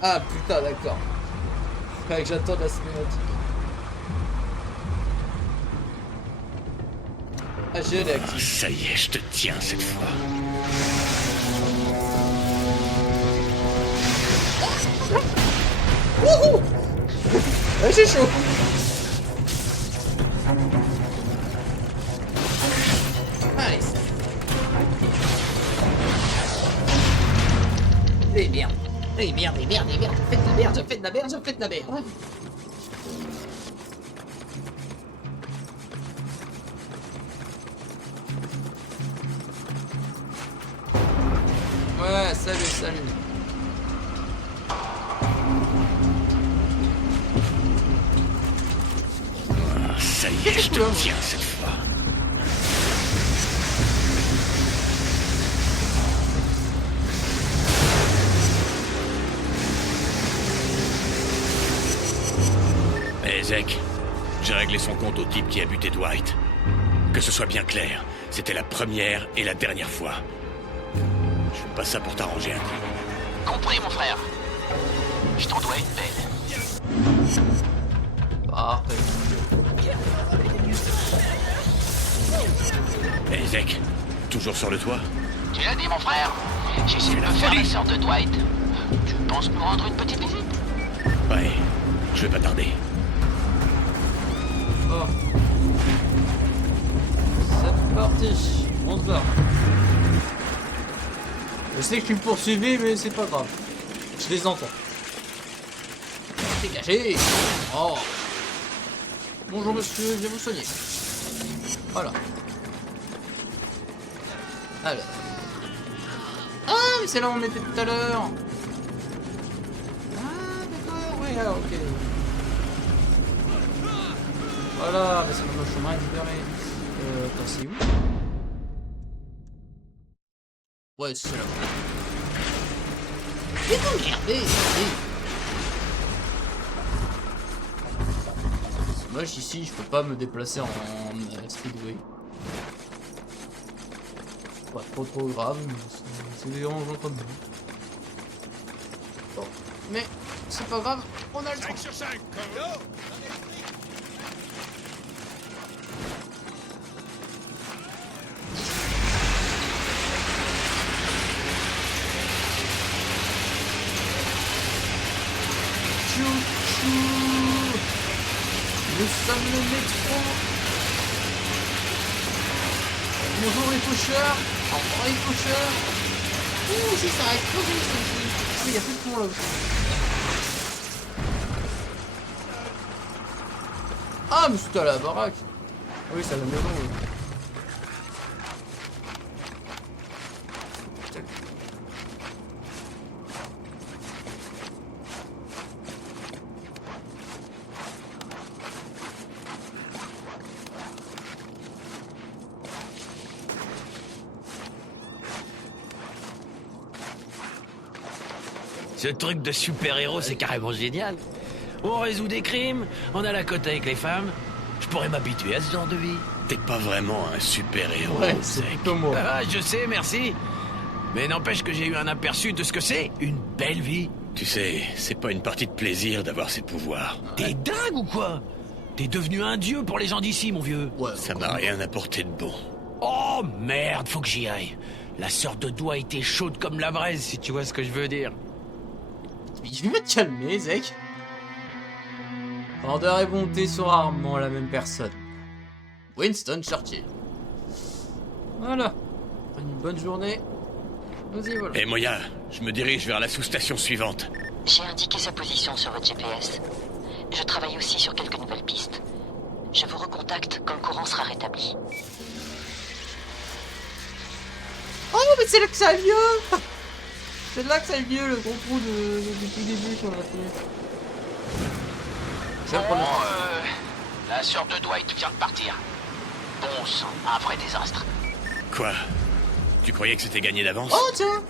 Ah putain d'accord. Fallait que j'attende la cinématique. Ah j'ai l'air. Ah, ça y est, je te tiens cette fois. Wouhou! J'ai chaud! Allez, et merde! Et merde, et merde, et merde! Je fais de la merde, je fais de la merde, je fais de la merde! Ouais, salut, salut! Ça y est, je te tiens cette fois. Ezek, J'ai réglé son compte au type qui a buté Dwight. Que ce soit bien clair, c'était la première et la dernière fois. Je fais pas ça pour t'arranger un coup. Compris, mon frère. Je t'en dois une belle. Parfait. Hey Zek, toujours sur le toit? Tu l'as dit, mon frère. J'essaie de faire la sœur de Dwight. Tu penses nous rendre une petite visite? Ouais, je vais pas tarder. Oh. C'est parti. On se barre. Je sais que je suis poursuivi, mais c'est pas grave. Je les entends. Dégagez. Oh. Bonjour monsieur, viens vous soigner. Voilà. Alors. Ah, mais c'est là où on était tout à l'heure. Ah, d'accord, ouais, alors, ok. Voilà, mais c'est le chemin est libéré. Attends, c'est où? Ouais, c'est là. Mais non, regardez, c'est moche ici, je peux pas me déplacer en speedway. Pas trop grave, mais c'est dérangeant comme ça. Bon, mais c'est pas grave, on a le temps. 5 sur 5, Cole. Nous sommes le métro. Bonjour les faucheurs. Au revoir les faucheurs. Ouh, si ça a explosé ici. Il y a plus de pont là aussi. Ah, mais c'était à la baraque. Ah oui, c'est à la maison. Oui. Ce truc de super-héros, c'est carrément génial. On résout des crimes, on a la cote avec les femmes. Je pourrais m'habituer à ce genre de vie. T'es pas vraiment un super-héros, Ouais, c'est Zek. plutôt moi. Ah, je sais, merci. Mais n'empêche que j'ai eu un aperçu de ce que c'est, une belle vie. Tu sais, c'est pas une partie de plaisir d'avoir ces pouvoirs. T'es dingue ou quoi? T'es devenu un dieu pour les gens d'ici, mon vieux. Ouais, Ça m'a rien apporté de bon. Oh merde, faut que j'y aille. La sœur de Dwight était chaude comme la braise, si tu vois ce que je veux dire. Je vais te calmer, Zek. Randeur et bonté sont rarement la même personne. Winston Churchill. Voilà. Une bonne journée. Vas-y, voilà. Et Moya, je me dirige vers la sous-station suivante. J'ai indiqué sa position sur votre GPS. Je travaille aussi sur quelques nouvelles pistes. Je vous recontacte quand le courant sera rétabli. Oh, mais c'est là que ça a lieu. C'est là que ça a lieu, le gros trou du tout début qu'on a fait. Je vais prendre La sœur de Dwight vient de partir. Bon sang, un vrai désastre. Quoi? Tu croyais que c'était gagné d'avance? Oh, tiens.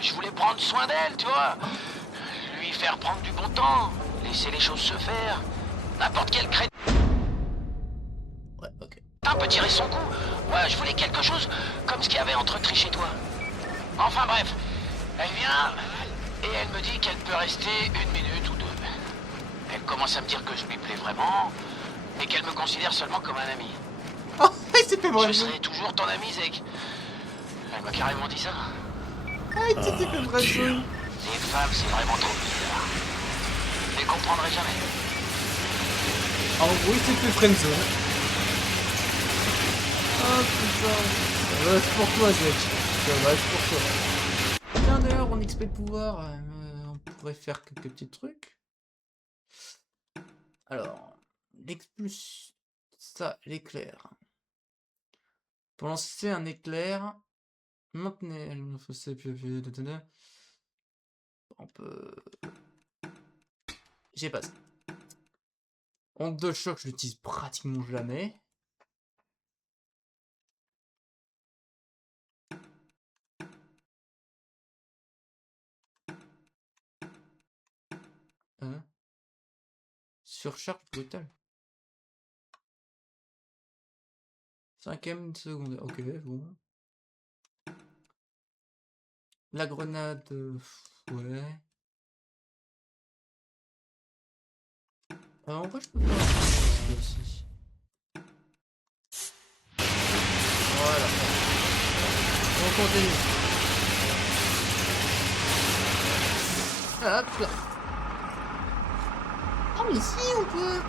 Je voulais prendre soin d'elle, tu vois. Lui faire prendre du bon temps. Laisser les choses se faire. N'importe quel crétin Ouais, ok. peut tirer son coup. Ouais, je voulais quelque chose comme ce qu'il y avait entre Trish et toi. Enfin bref, elle vient et elle me dit qu'elle peut rester 1 minute ou 2. Elle commence à me dire que je lui plais vraiment, mais qu'elle me considère seulement comme un ami. Oh, c'est fait vrai. Je serai toujours ton ami, Zek. Elle m'a carrément dit ça. Ah, il s'était fait vrai. Dieu. Les femmes, c'est vraiment trop bizarre. Je les comprendrai jamais. En gros, il s'est fait friendzone. Oh putain. Dommage pour toi, Zek. Dommage pour toi. Tiens, d'ailleurs, en XP de pouvoir, on pourrait faire quelques petits trucs. Alors, l'expulse. Ça, l'éclair. Pour lancer un éclair, maintenez. On peut. J'ai pas ça. Onde de choc, je l'utilise pratiquement jamais. Hein? Surcharge brutale. 5ème secondaire, ok, bon. La grenade, ouais. En vrai, je peux faire ça aussi. Voilà. On continue. Hop là. Ah mais si on peut.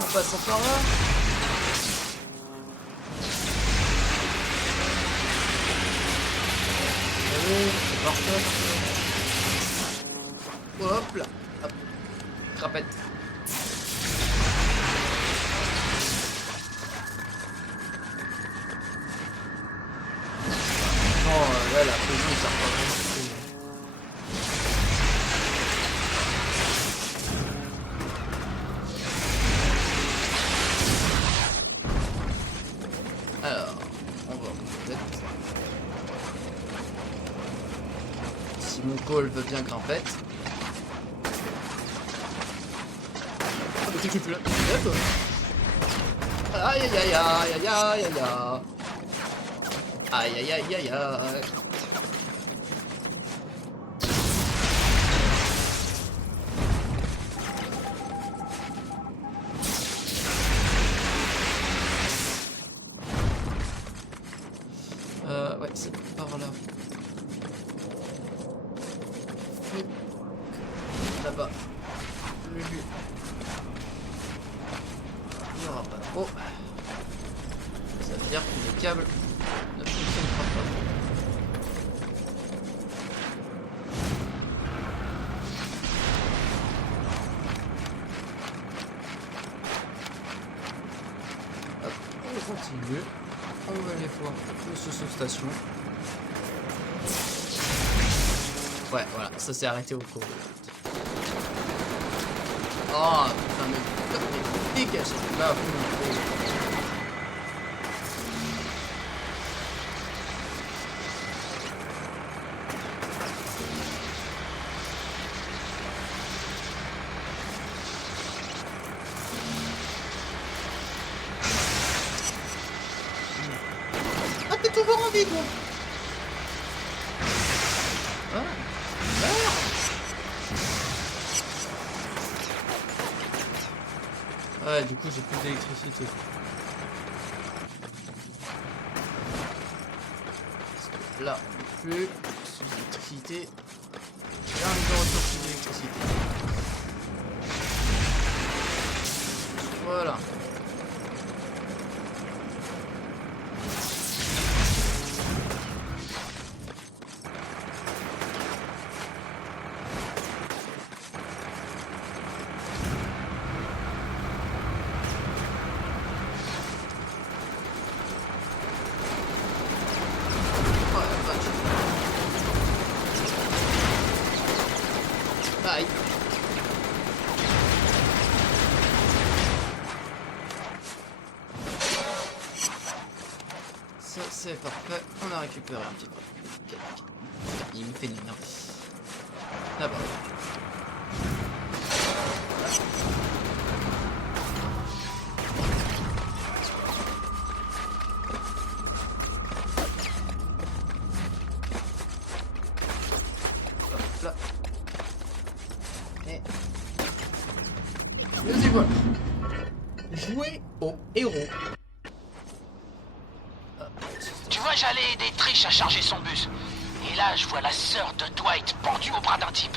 En passant par là. Allez, c'est parfait. Hop là. Hop. Crapette. Non, ouais, la prison, ça sert pas vraiment. Alors, on va peut-être. Si mon call veut bien grimpette. Ah mais t'es plus là. Hop. Aïe aïe aïe aïe aïe aïe aïe aïe. Aïe aïe aïe aïe aïe. Ouais, c'est par là. Là-bas. Le but. Il n'y aura pas trop. Ça veut dire que les câbles ne fonctionnera pas. Hop, on continue. On va aller voir ce sous-station. Ouais, voilà, ça s'est arrêté au cours de la route. Oh putain, mais dégage là, ah, t'es toujours en vie, quoi. Ouais, du coup, j'ai plus d'électricité. Parce que là, on n'est plus sous électricité. Là, on est de retour sous électricité. Voilà. Aïe. Ça c'est parfait, on a récupéré un petit peu. Il me fait une merde. Là-bas. Hop là. Et voilà. Jouer au héros. Tu vois, j'allais aider Trish à charger son bus. Et là, je vois la sœur de Dwight pendue au bras d'un type.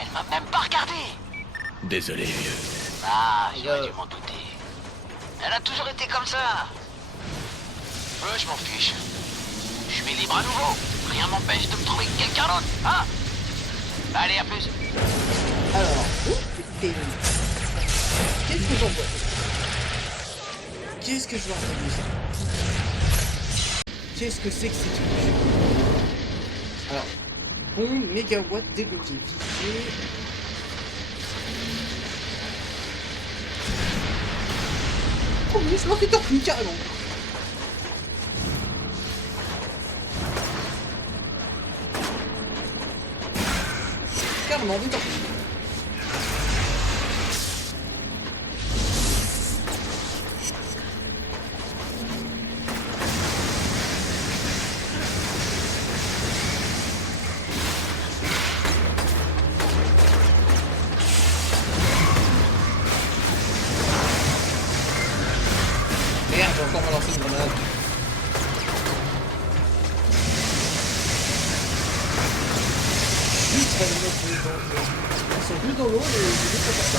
Elle m'a même pas regardé. Désolé, vieux. Ah, j'aurais dû m'en douter. Elle a toujours été comme ça. Je m'en fiche. Je suis libre à nouveau. Rien m'empêche de me trouver quelqu'un d'autre, hein? Allez, à plus. Alors, qu'est-ce que j'envoie? Qu'est-ce que je vais envoyer ça? Qu'est-ce que c'est que ces trucs? Alors, bombe, mégawatt débloqué, visée. Oh oui, je m'en fais torpille carrément. Carrément, des torpilles. à lancer une grenade. Juste à les mettre dans l'eau. Ils sont plus dans l'eau et j'ai juste à faire ça.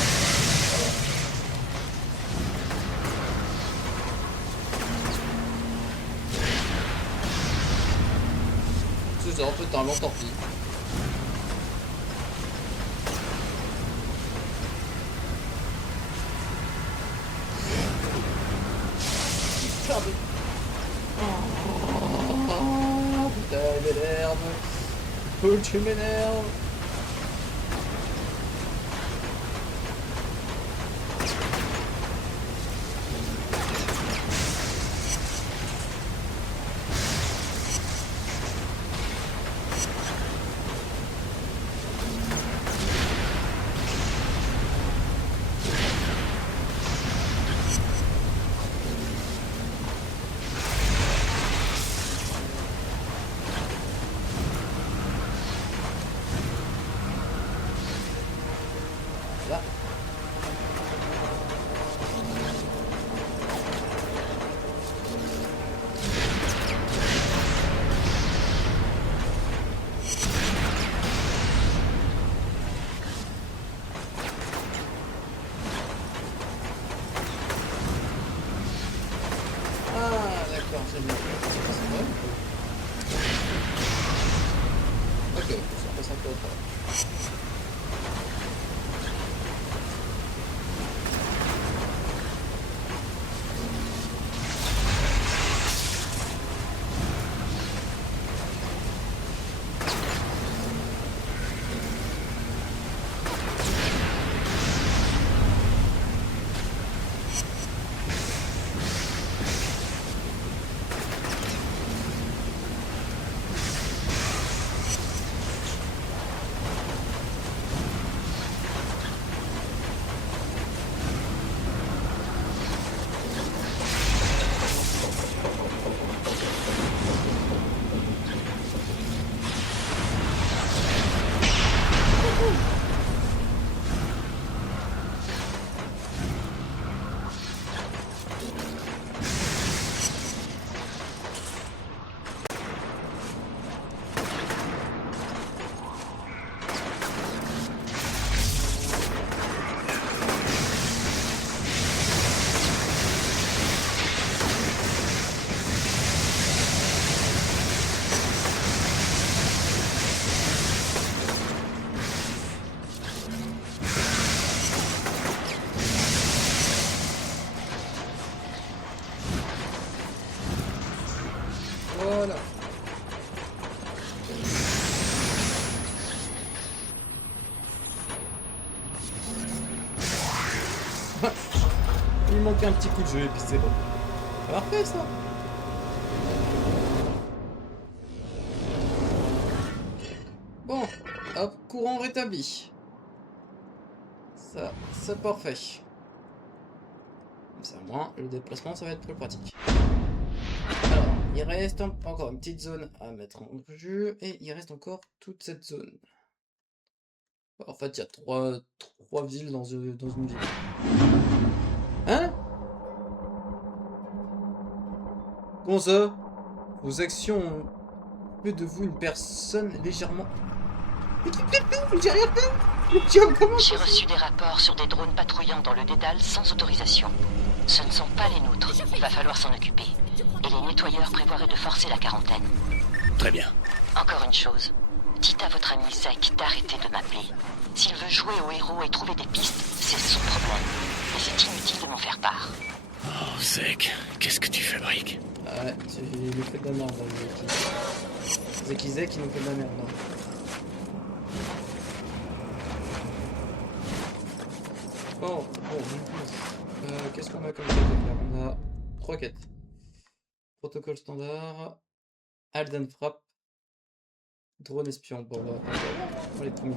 C'est ça, totalement, tant pis. Oh, putain, il m'énerve. Oh, tu m'énerves. Là. Ah, d'accord, c'est bien. C'est vrai. Ok, ça passe un peu au travers. Voilà. Il manquait un petit coup de jeu et puis c'est bon. Parfait ça. Bon, hop, courant rétabli. Ça, c'est parfait. Comme ça, au moins, le déplacement, ça va être plus pratique. Alors, il reste encore une petite zone à mettre en jeu, et il reste encore toute cette zone. En fait, il y a trois villes dans une ville. Hein? Comment ça? Vos actions ont fait de vous une personne légèrement... Mais qui fait tout? J'ai rien fait! Comment J'ai reçu des rapports sur des drones patrouillant dans le dédale sans autorisation. Ce ne sont pas les nôtres. Il va falloir s'en occuper. Et les nettoyeurs prévoiraient de forcer la quarantaine. Très bien. Encore une chose. Dites à votre ami Zek d'arrêter de m'appeler. S'il veut jouer au héros et trouver des pistes, c'est son problème. Mais c'est inutile de m'en faire part. Oh, Zek, qu'est-ce que tu fabriques? Ah ouais, il nous fait de la merde, Zek, il nous fait de la merde. Bon, qu'est-ce qu'on a comme quête à faire? On a 3 quêtes. Protocole standard, Alden Frappe, drone espion. Bon, on va les premiers.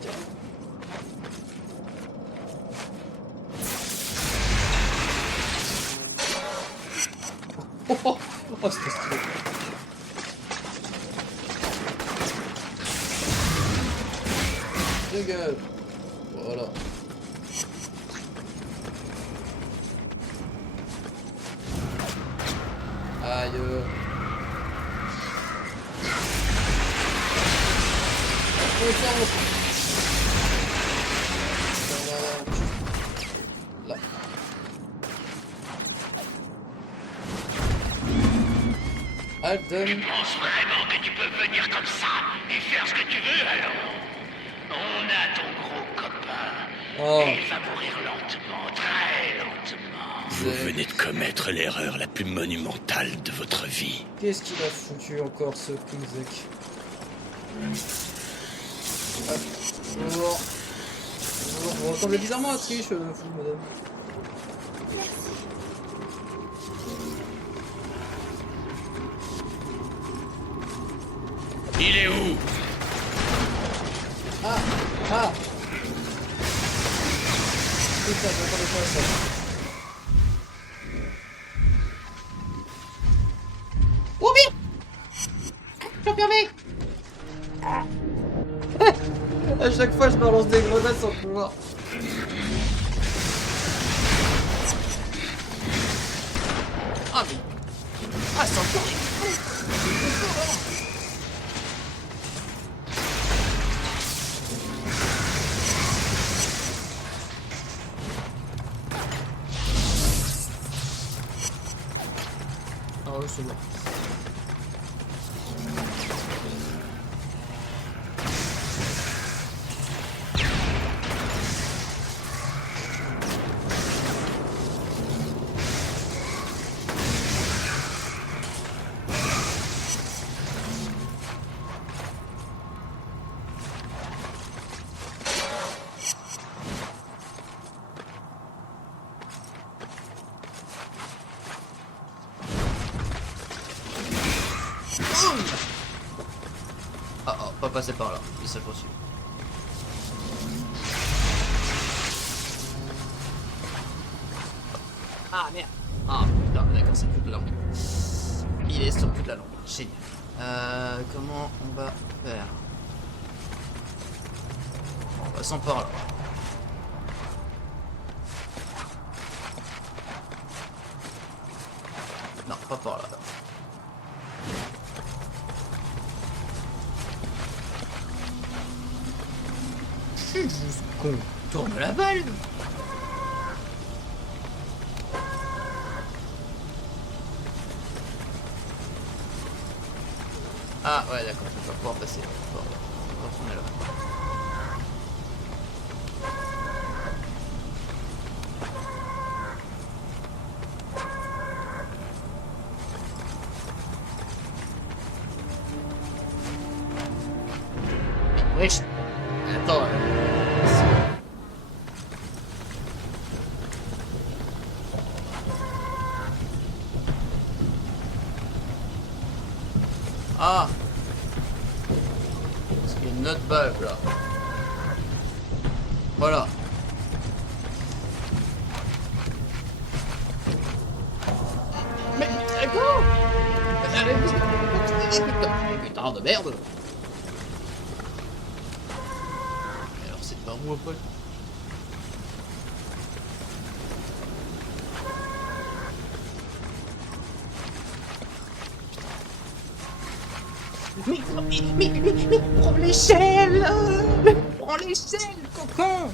Oh, c'était stylé. Dégage. Voilà. Alden. Tu penses vraiment que tu peux venir comme ça et faire ce que tu veux alors? On a ton gros copain. Oh. Et il va mourir lentement, très lentement. Vous venez de commettre l'erreur la plus monumentale de votre vie. Qu'est-ce qu'il a foutu encore ce Kingzek? Bonjour. Vous ressemblez bizarrement à Trish, fou, madame. Il est où? Ah. Putain, je m'attendais pas à ça. Obi! Confirmé! À chaque fois, je balance des grenades sans pouvoir. Ah, mais. Ah, c'est encore les. Ah, ouais, c'est bon. Ah oh, pas passer par là, il s'est poursuivi. Ah merde. Ah putain, d'accord, c'est toute la lampe. Il est sur toute la lampe, génial. Comment on va faire? En passant par là. Non, pas par là. Je suis juste con. Tourne la balle. Ah ouais d'accord, je vais pas pouvoir passer. Bon, on va retourner là. Wesh. Attends. Ah. Parce qu'il y a une autre valve là. Voilà. Mais quoi? Putain de merde. Alors c'est par où Paul? Mais prends l'échelle! Prends l'échelle, cocon!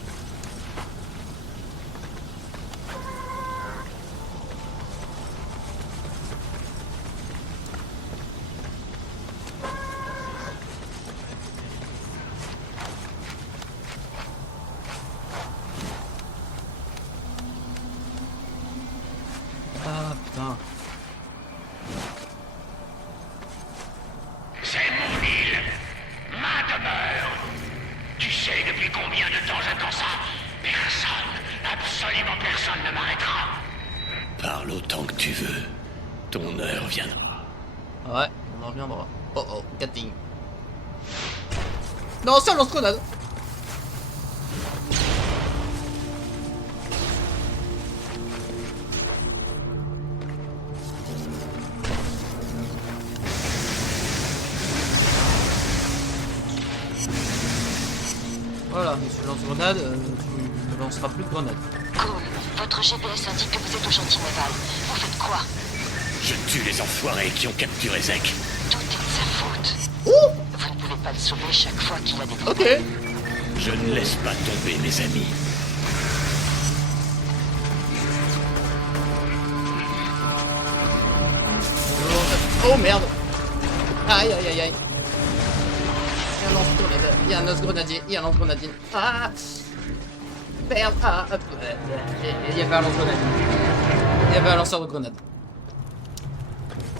Ah putain. C'est mon île, ma demeure. Tu sais depuis combien de temps j'attends ça? Personne, absolument personne ne m'arrêtera. Parle autant que tu veux. Ton heure viendra. Ouais, on en reviendra. Oh oh, Gatling. Non, c'est un lance-grenade. Voilà, monsieur lance-grenade, tu ne lanceras plus de grenades. Cool. Votre GPS indique que vous êtes au chantier naval. Vous faites quoi? Je tue les enfoirés qui ont capturé Zek. Tout est de sa faute. Oh! Vous ne pouvez pas le sauver chaque fois qu'il a des Ok. problèmes. Je ne laisse pas tomber mes amis. Oh merde! Aïe aïe aïe aïe. Il y a un lance-grenade, il y a un lance-grenadier, il y a un lance-grenadier. Ah merde. Ah, il y avait un lance-grenade. Il y avait un lanceur de grenade.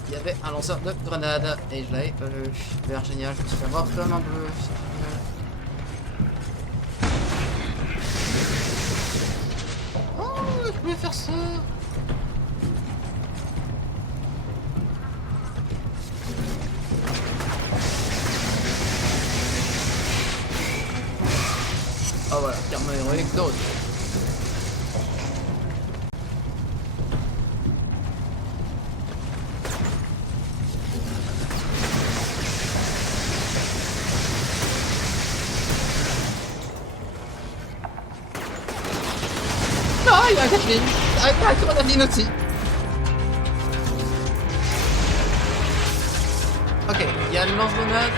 Il y avait un lanceur de grenade. Et je l'avais pas vu. Super génial, je me suis fait avoir comme un bleu. Oh, je pouvais faire ça. Ah voilà, carrément héroïque d'autres. Ah, il y a un Kathleen. Ah, pas un Kathleen aussi. Ok, il y a le lance-grenade.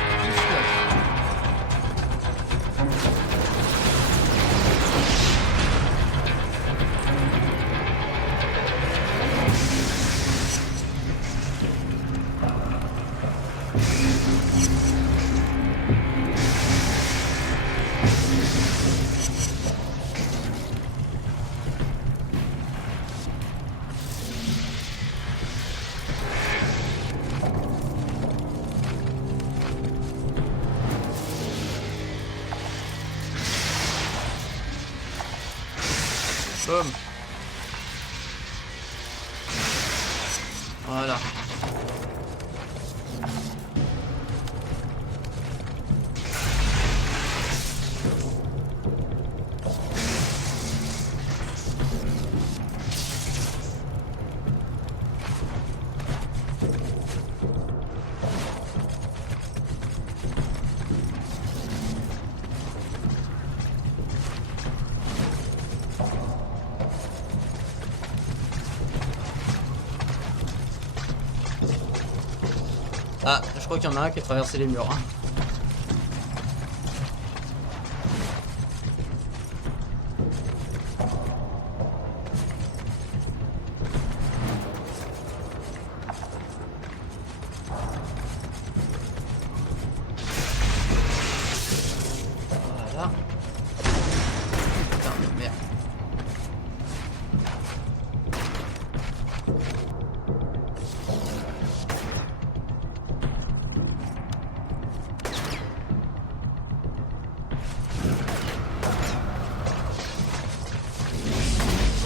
Boum. Voilà. Ah, je crois qu'il y en a un qui a traversé les murs. Hein. Voilà. Putain de merde.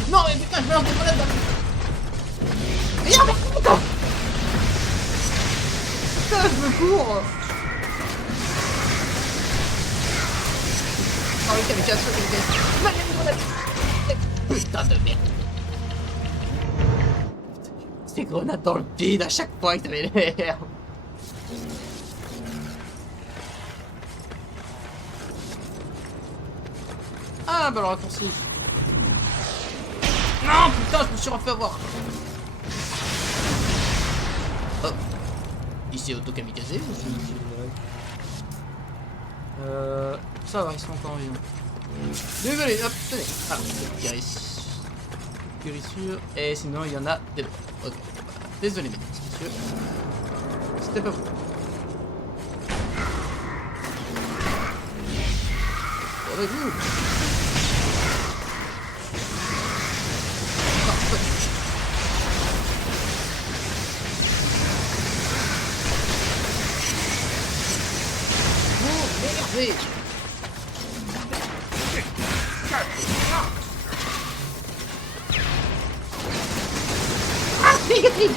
Non mais putain, je vais en grenade. Merde, putain. Putain, je me cours. Ah oui, kamikaze, kamikaze. Putain de merde. Ces grenades dans le vide à chaque fois que t'avais l'air. Ah bah le raccourci. Non putain, je me suis refait avoir. Oh. Il s'est auto-kamikazé. Ça va, ils sont encore vivants. Désolé, hop, tenez. Ah, guérissure. Et sinon, il y en a des autres. Ok. Désolé, mesdames et messieurs. C'était pas vous. Avec vous. Merde. Ah, négatif.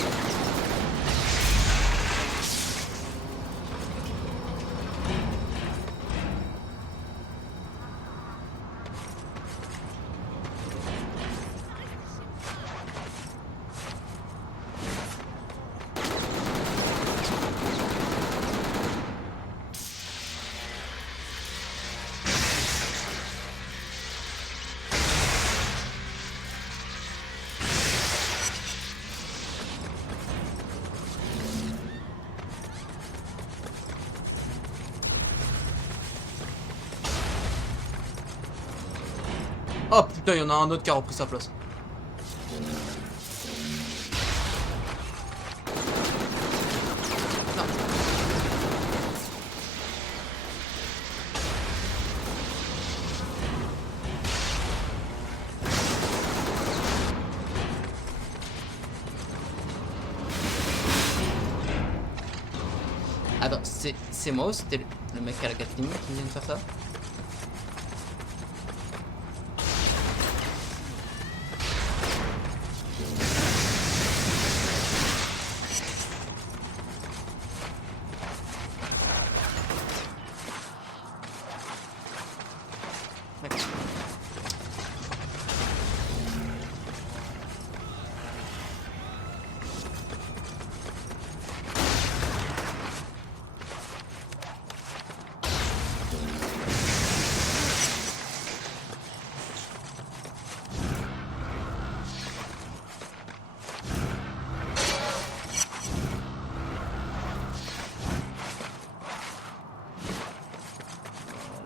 Oh putain, il y en a un autre qui a repris sa place. Non. Attends, c'est moi ou c'était le mec à la Gatling qui vient de faire ça?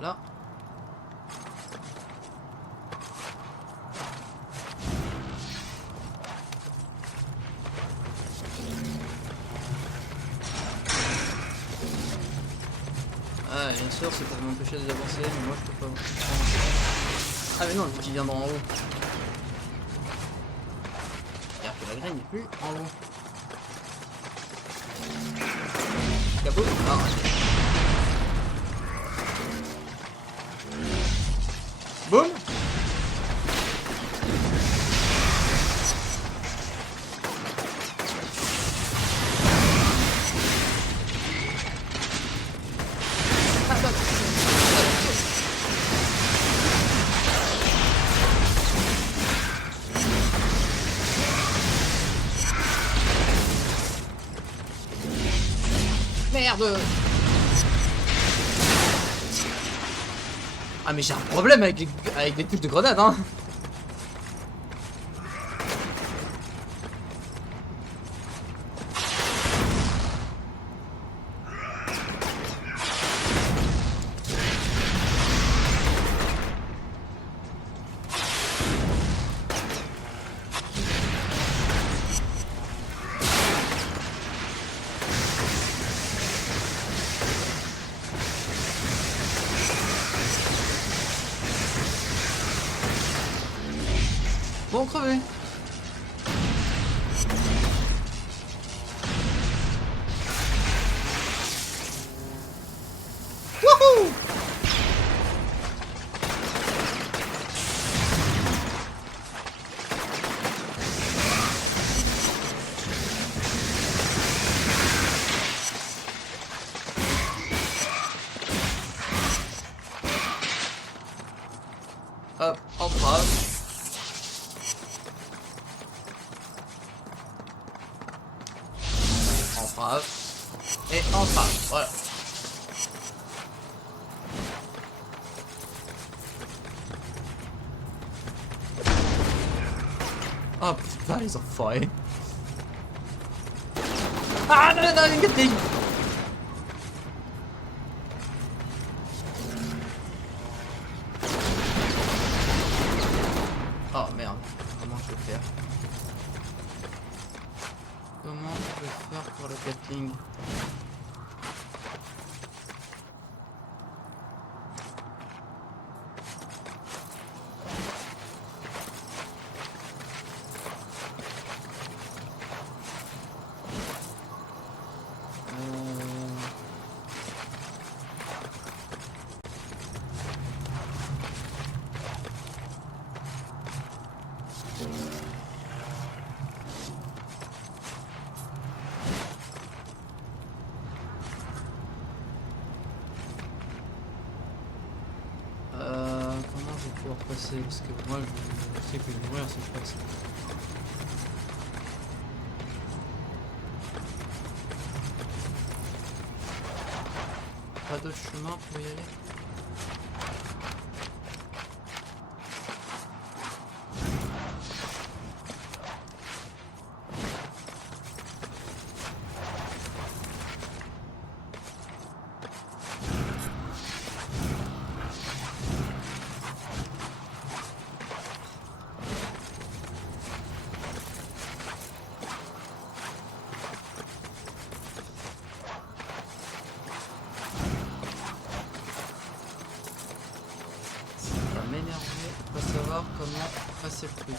Voilà. Ah, bien sûr, c'est pour m'empêcher d'avancer, mais moi je peux pas avancer. Ah, mais non, il vient d'en haut. C'est-à-dire que la graine n'est plus en haut. Kaboum. Ah, ok. Boum. Merde. Ah mais j'ai un problème avec les touches de grenade hein. Bon, crevé. Wouhou! Hop, en brave. Et enfin, voilà. Oh putain, les enfoirés. Ah non, non, non, les Gatling. Oh merde, comment je vais faire? Comment je vais faire pour le Gatling? Comment je vais pouvoir passer? Parce que moi je sais que je vais mourir si je passe. Pas d'autre chemin pour y aller? M'énerver, pas savoir comment passer le truc.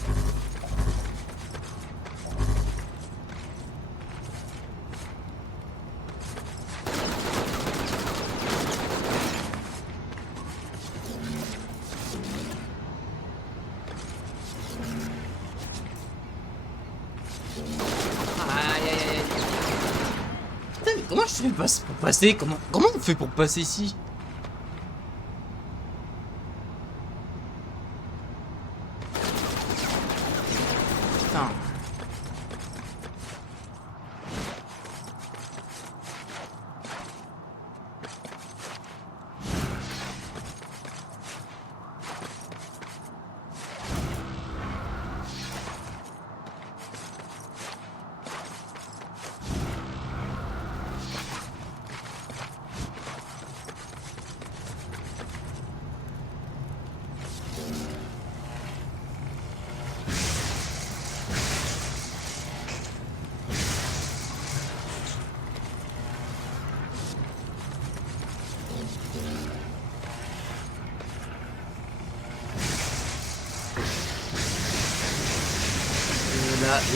comment je fais pour passer? Comment on fait pour passer ici? Putain.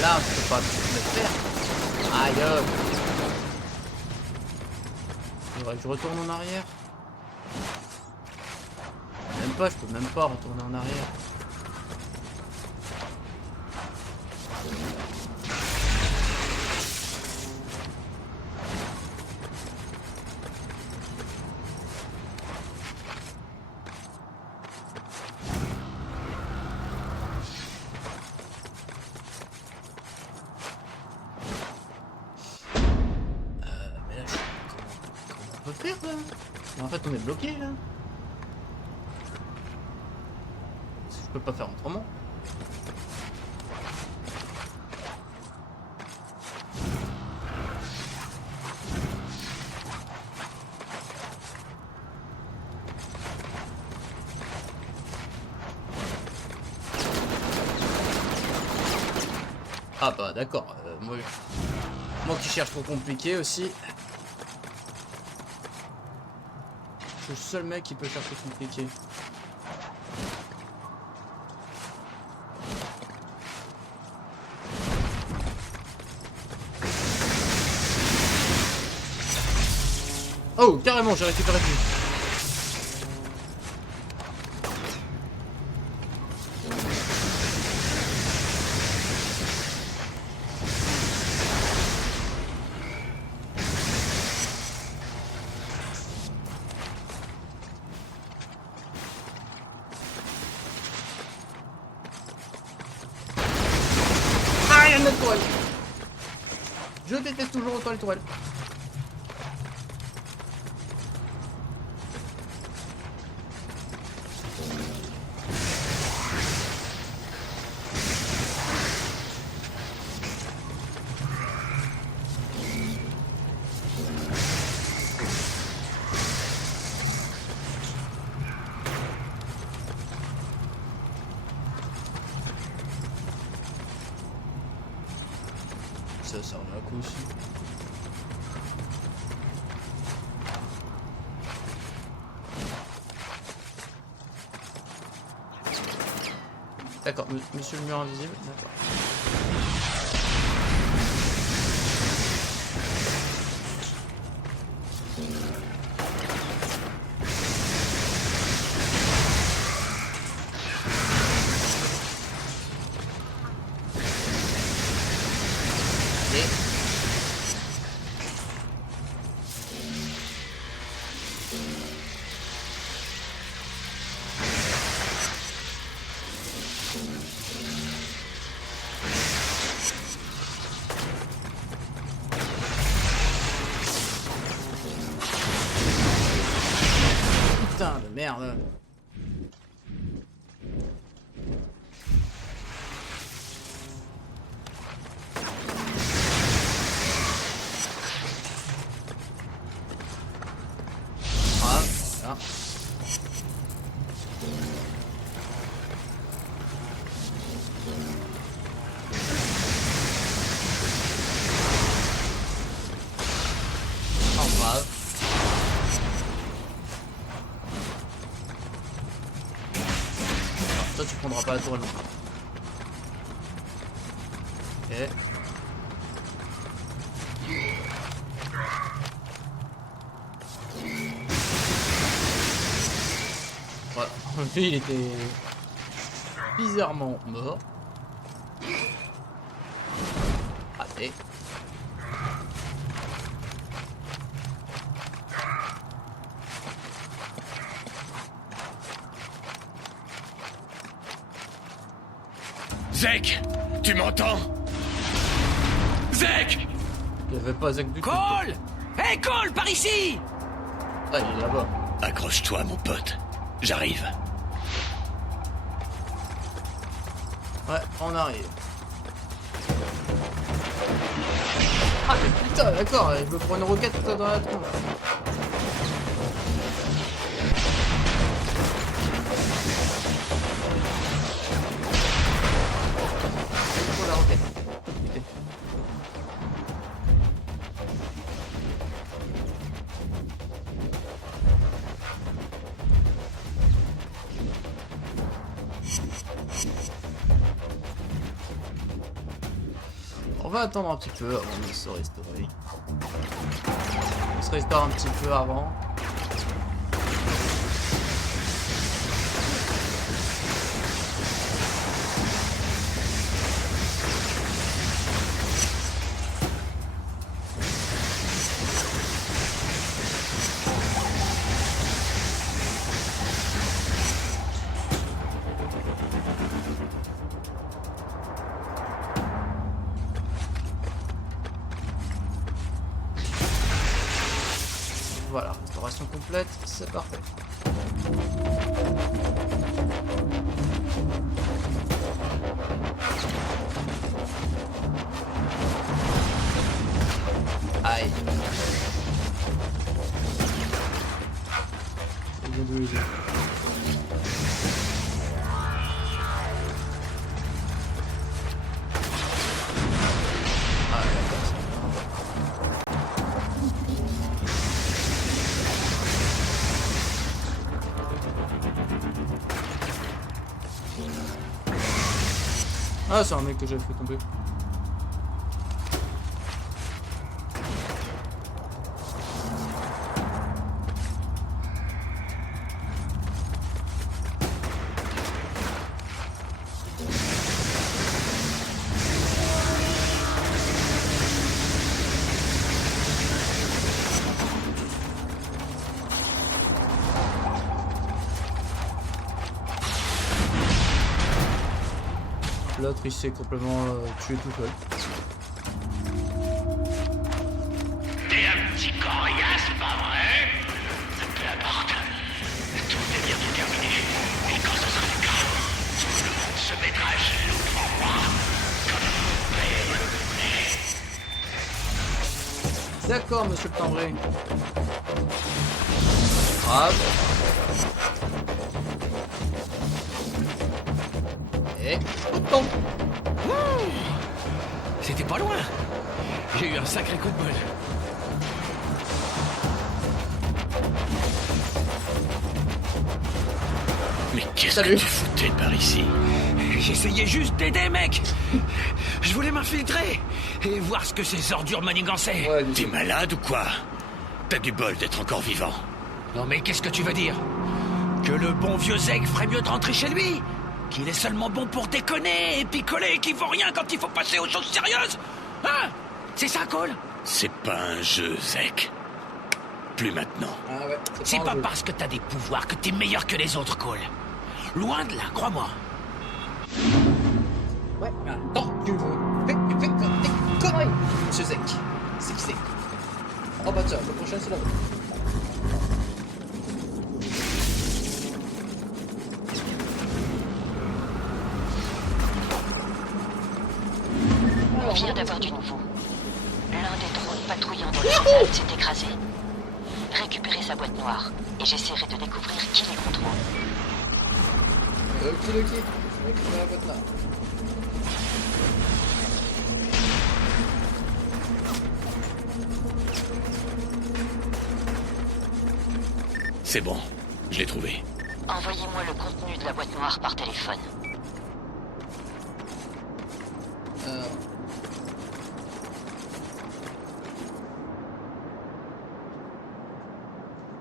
Là, je peux pas le faire. Aïe. Faudrait que je retourne en arrière. Même pas, je peux même pas retourner en arrière. Faire là. Mais en fait on est bloqué là. Je peux pas faire autrement. Ah bah d'accord, moi qui cherche trop compliqué aussi. Je suis le seul mec qui peut chercher compliqué. Oh, carrément, j'ai récupéré tout. Toile. Je déteste toujours autant les toiles. Ça sert à quoi aussi? D'accord, monsieur le mur invisible, d'accord. Putain de merde. Ah, voilà. Oh, bravo. Toi tu prendras pas la tourelle. Ok. Voilà. Lui il était bizarrement mort. Raté. Zek, tu m'entends? Zek! Il n'y avait pas Zek du tout. Cole! Hey Cole, par ici! Ah, il est là-bas. Accroche-toi, mon pote. J'arrive. Ouais, on arrive. Ah, mais putain, d'accord, il veut prendre une roquette dans la tronche. C'est pour la roquette. Putain. On va attendre un petit peu avant de se restaurer. On se restaure un petit peu avant. Voilà, restauration complète, c'est parfait. Aïe. C'est bien de léger. Ah d'accord, c'est vraiment bon. Ah, c'est un mec que j'avais fait tomber. L'autre il s'est complètement tué tout seul. T'es un petit coriace, pas vrai? Peu importe. Tout est bientôt terminé. Et quand ce sera le cas, tout le monde se mettra à genoux devant moi. Comme un père. D'accord, monsieur le timbré. Grave. Et autant. C'était pas loin. J'ai eu un sacré coup de bol. Mais qu'est-ce que tu foutais par ici? J'essayais juste d'aider, mec. Je voulais m'infiltrer et voir ce que ces ordures manigançaient. Ouais, T'es malade ou quoi? T'as du bol d'être encore vivant. Non mais qu'est-ce que tu veux dire? Que le bon vieux Zek ferait mieux de rentrer chez lui? Qu'il est seulement bon pour déconner et picoler et qu'il vaut rien quand il faut passer aux choses sérieuses? Hein? C'est ça, Cole? C'est pas un jeu, Zek. Plus maintenant. Ah ouais, C'est pas un jeu. parce que t'as des pouvoirs que t'es meilleur que les autres, Cole. Loin de là, crois-moi. Ouais, mais attends, tu fais des conneries, monsieur Zek. C'est qui c'est? Oh bah tiens, le prochain c'est là-bas. On vient d'avoir du nouveau. L'un des drones patrouillant dans la façade s'est écrasé. Récupérez sa boîte noire et j'essaierai de découvrir qui les contrôle. Qui le qui? Je vais récupérer la boîte là. C'est bon, je l'ai trouvé. Envoyez-moi le contenu de la boîte noire par téléphone.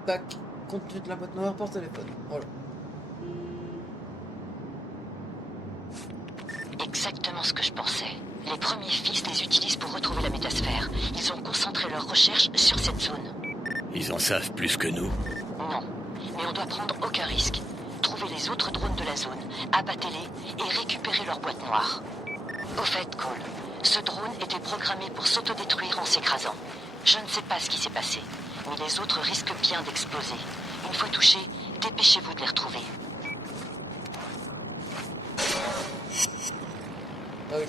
Tac, contenu de la boîte noire par téléphone. Voilà. Exactement ce que je pensais. Les premiers fils les utilisent pour retrouver la métasphère. Ils ont concentré leurs recherches sur cette zone. Ils en savent plus que nous. Non, mais on doit prendre aucun risque. Trouver trouver les autres drones de la zone, abattez-les et récupérez leur boîte noire. Au fait, Cole, ce drone était programmé pour s'autodétruire en s'écrasant. Je ne sais pas ce qui s'est passé, mais les autres risquent bien d'exploser. Une fois touchés, dépêchez-vous de les retrouver. Ok.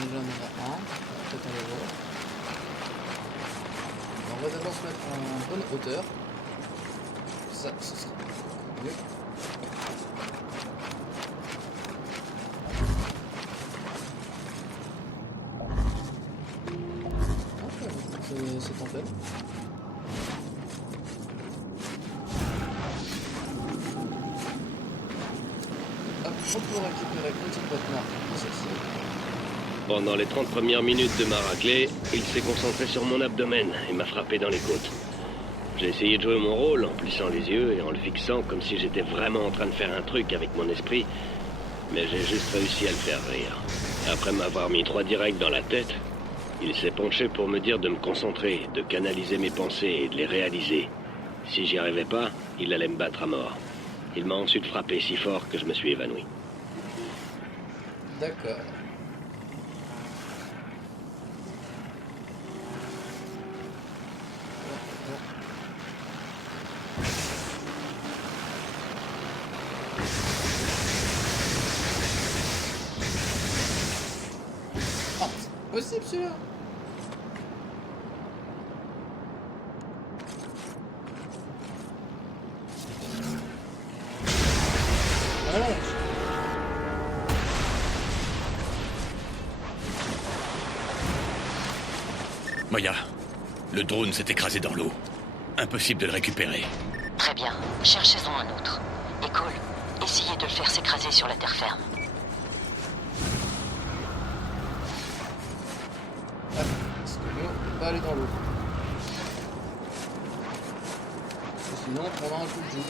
Déjà on en a un, peut-être on va voir. On va d'abord se mettre en bonne hauteur. Ça, ce sera mieux. C'est tempête. Hop, on peut récupérer une petite boîte noire. Pendant les 30 premières minutes de ma raclée, il s'est concentré sur mon abdomen et m'a frappé dans les côtes. J'ai essayé de jouer mon rôle en plissant les yeux et en le fixant comme si j'étais vraiment en train de faire un truc avec mon esprit, mais j'ai juste réussi à le faire rire. Après m'avoir mis 3 directs dans la tête, il s'est penché pour me dire de me concentrer, de canaliser mes pensées et de les réaliser. Si j'y arrivais pas, il allait me battre à mort. Il m'a ensuite frappé si fort que je me suis évanoui. D'accord. Oh, c'est possible celui-là. Voilà. Moya, le drone s'est écrasé dans l'eau. Impossible de le récupérer. Très bien, cherchez-en un autre. Et Cole, essayez de le faire s'écraser sur la terre ferme. Ah, parce que nous, on peut pas aller dans l'eau. Parce que sinon, on prendra un coup de joue.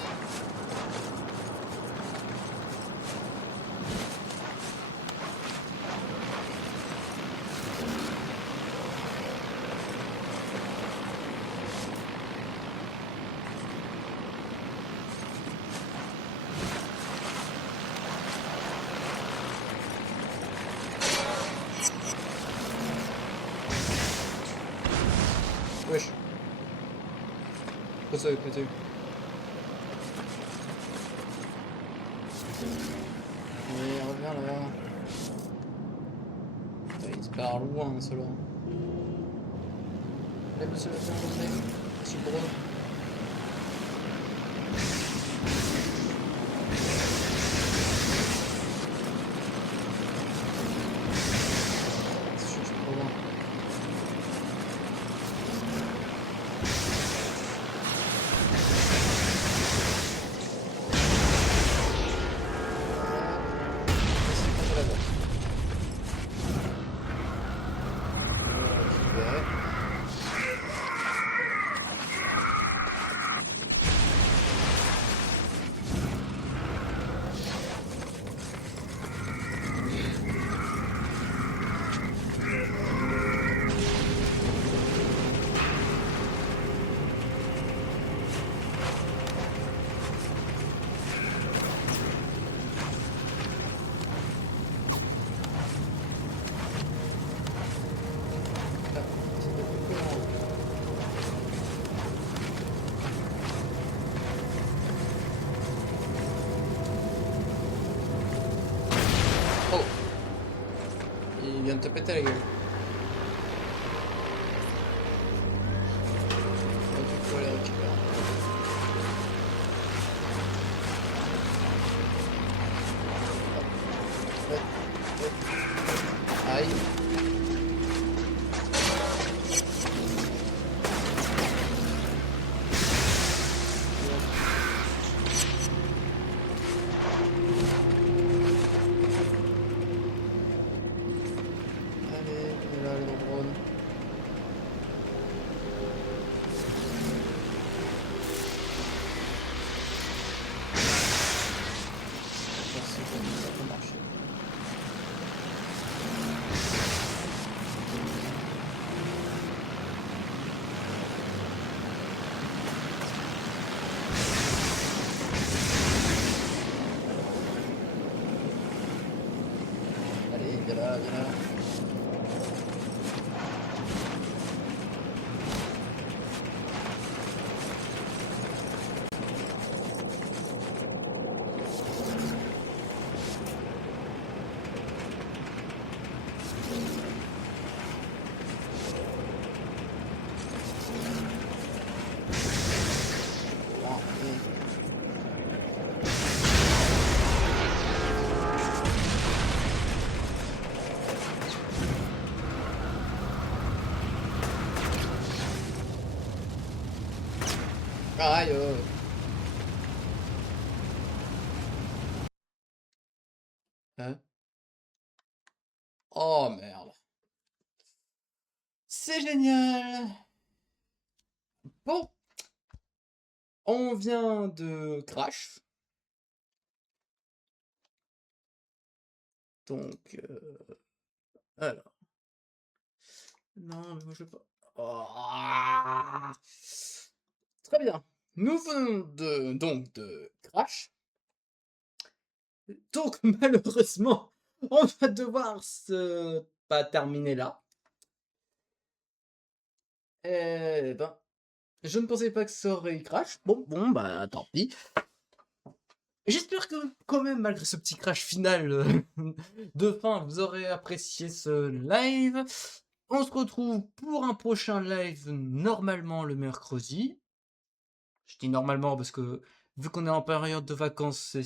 Wesh. Pourquoi ça avait pété? Allez, reviens là. Putain, il se part loin cela. Allez, monsieur le petit drone. Je suis trop loin. Il vient de te péter la gueule. Donc il faut aller récupérer. Hop. Hop. Aïe. Ça peut marcher. là, viens là. Aïe. Hein? Oh merde. C'est génial. Bon, on vient de crash. Donc, alors. Non, mais moi je veux pas. Oh. Très bien. Nous venons de crash. Donc malheureusement, on va devoir se pas terminer là. Eh ben, je ne pensais pas que ça aurait crash. Bon, bah tant pis. J'espère que quand même, malgré ce petit crash final de fin, vous aurez apprécié ce live. On se retrouve pour un prochain live normalement le mercredi. Je dis normalement parce que vu qu'on est en période de vacances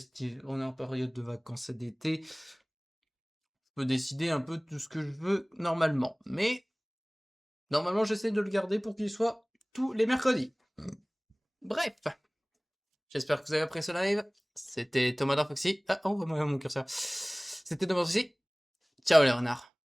on est en période de vacances d'été, je peux décider un peu de ce que je veux normalement. Mais normalement, j'essaie de le garder pour qu'il soit tous les mercredis. Bref, j'espère que vous avez apprécié ce live. C'était Thomas Foxy. Ah, oh, mon curseur. C'était Thomas Foxy. Ciao les renards.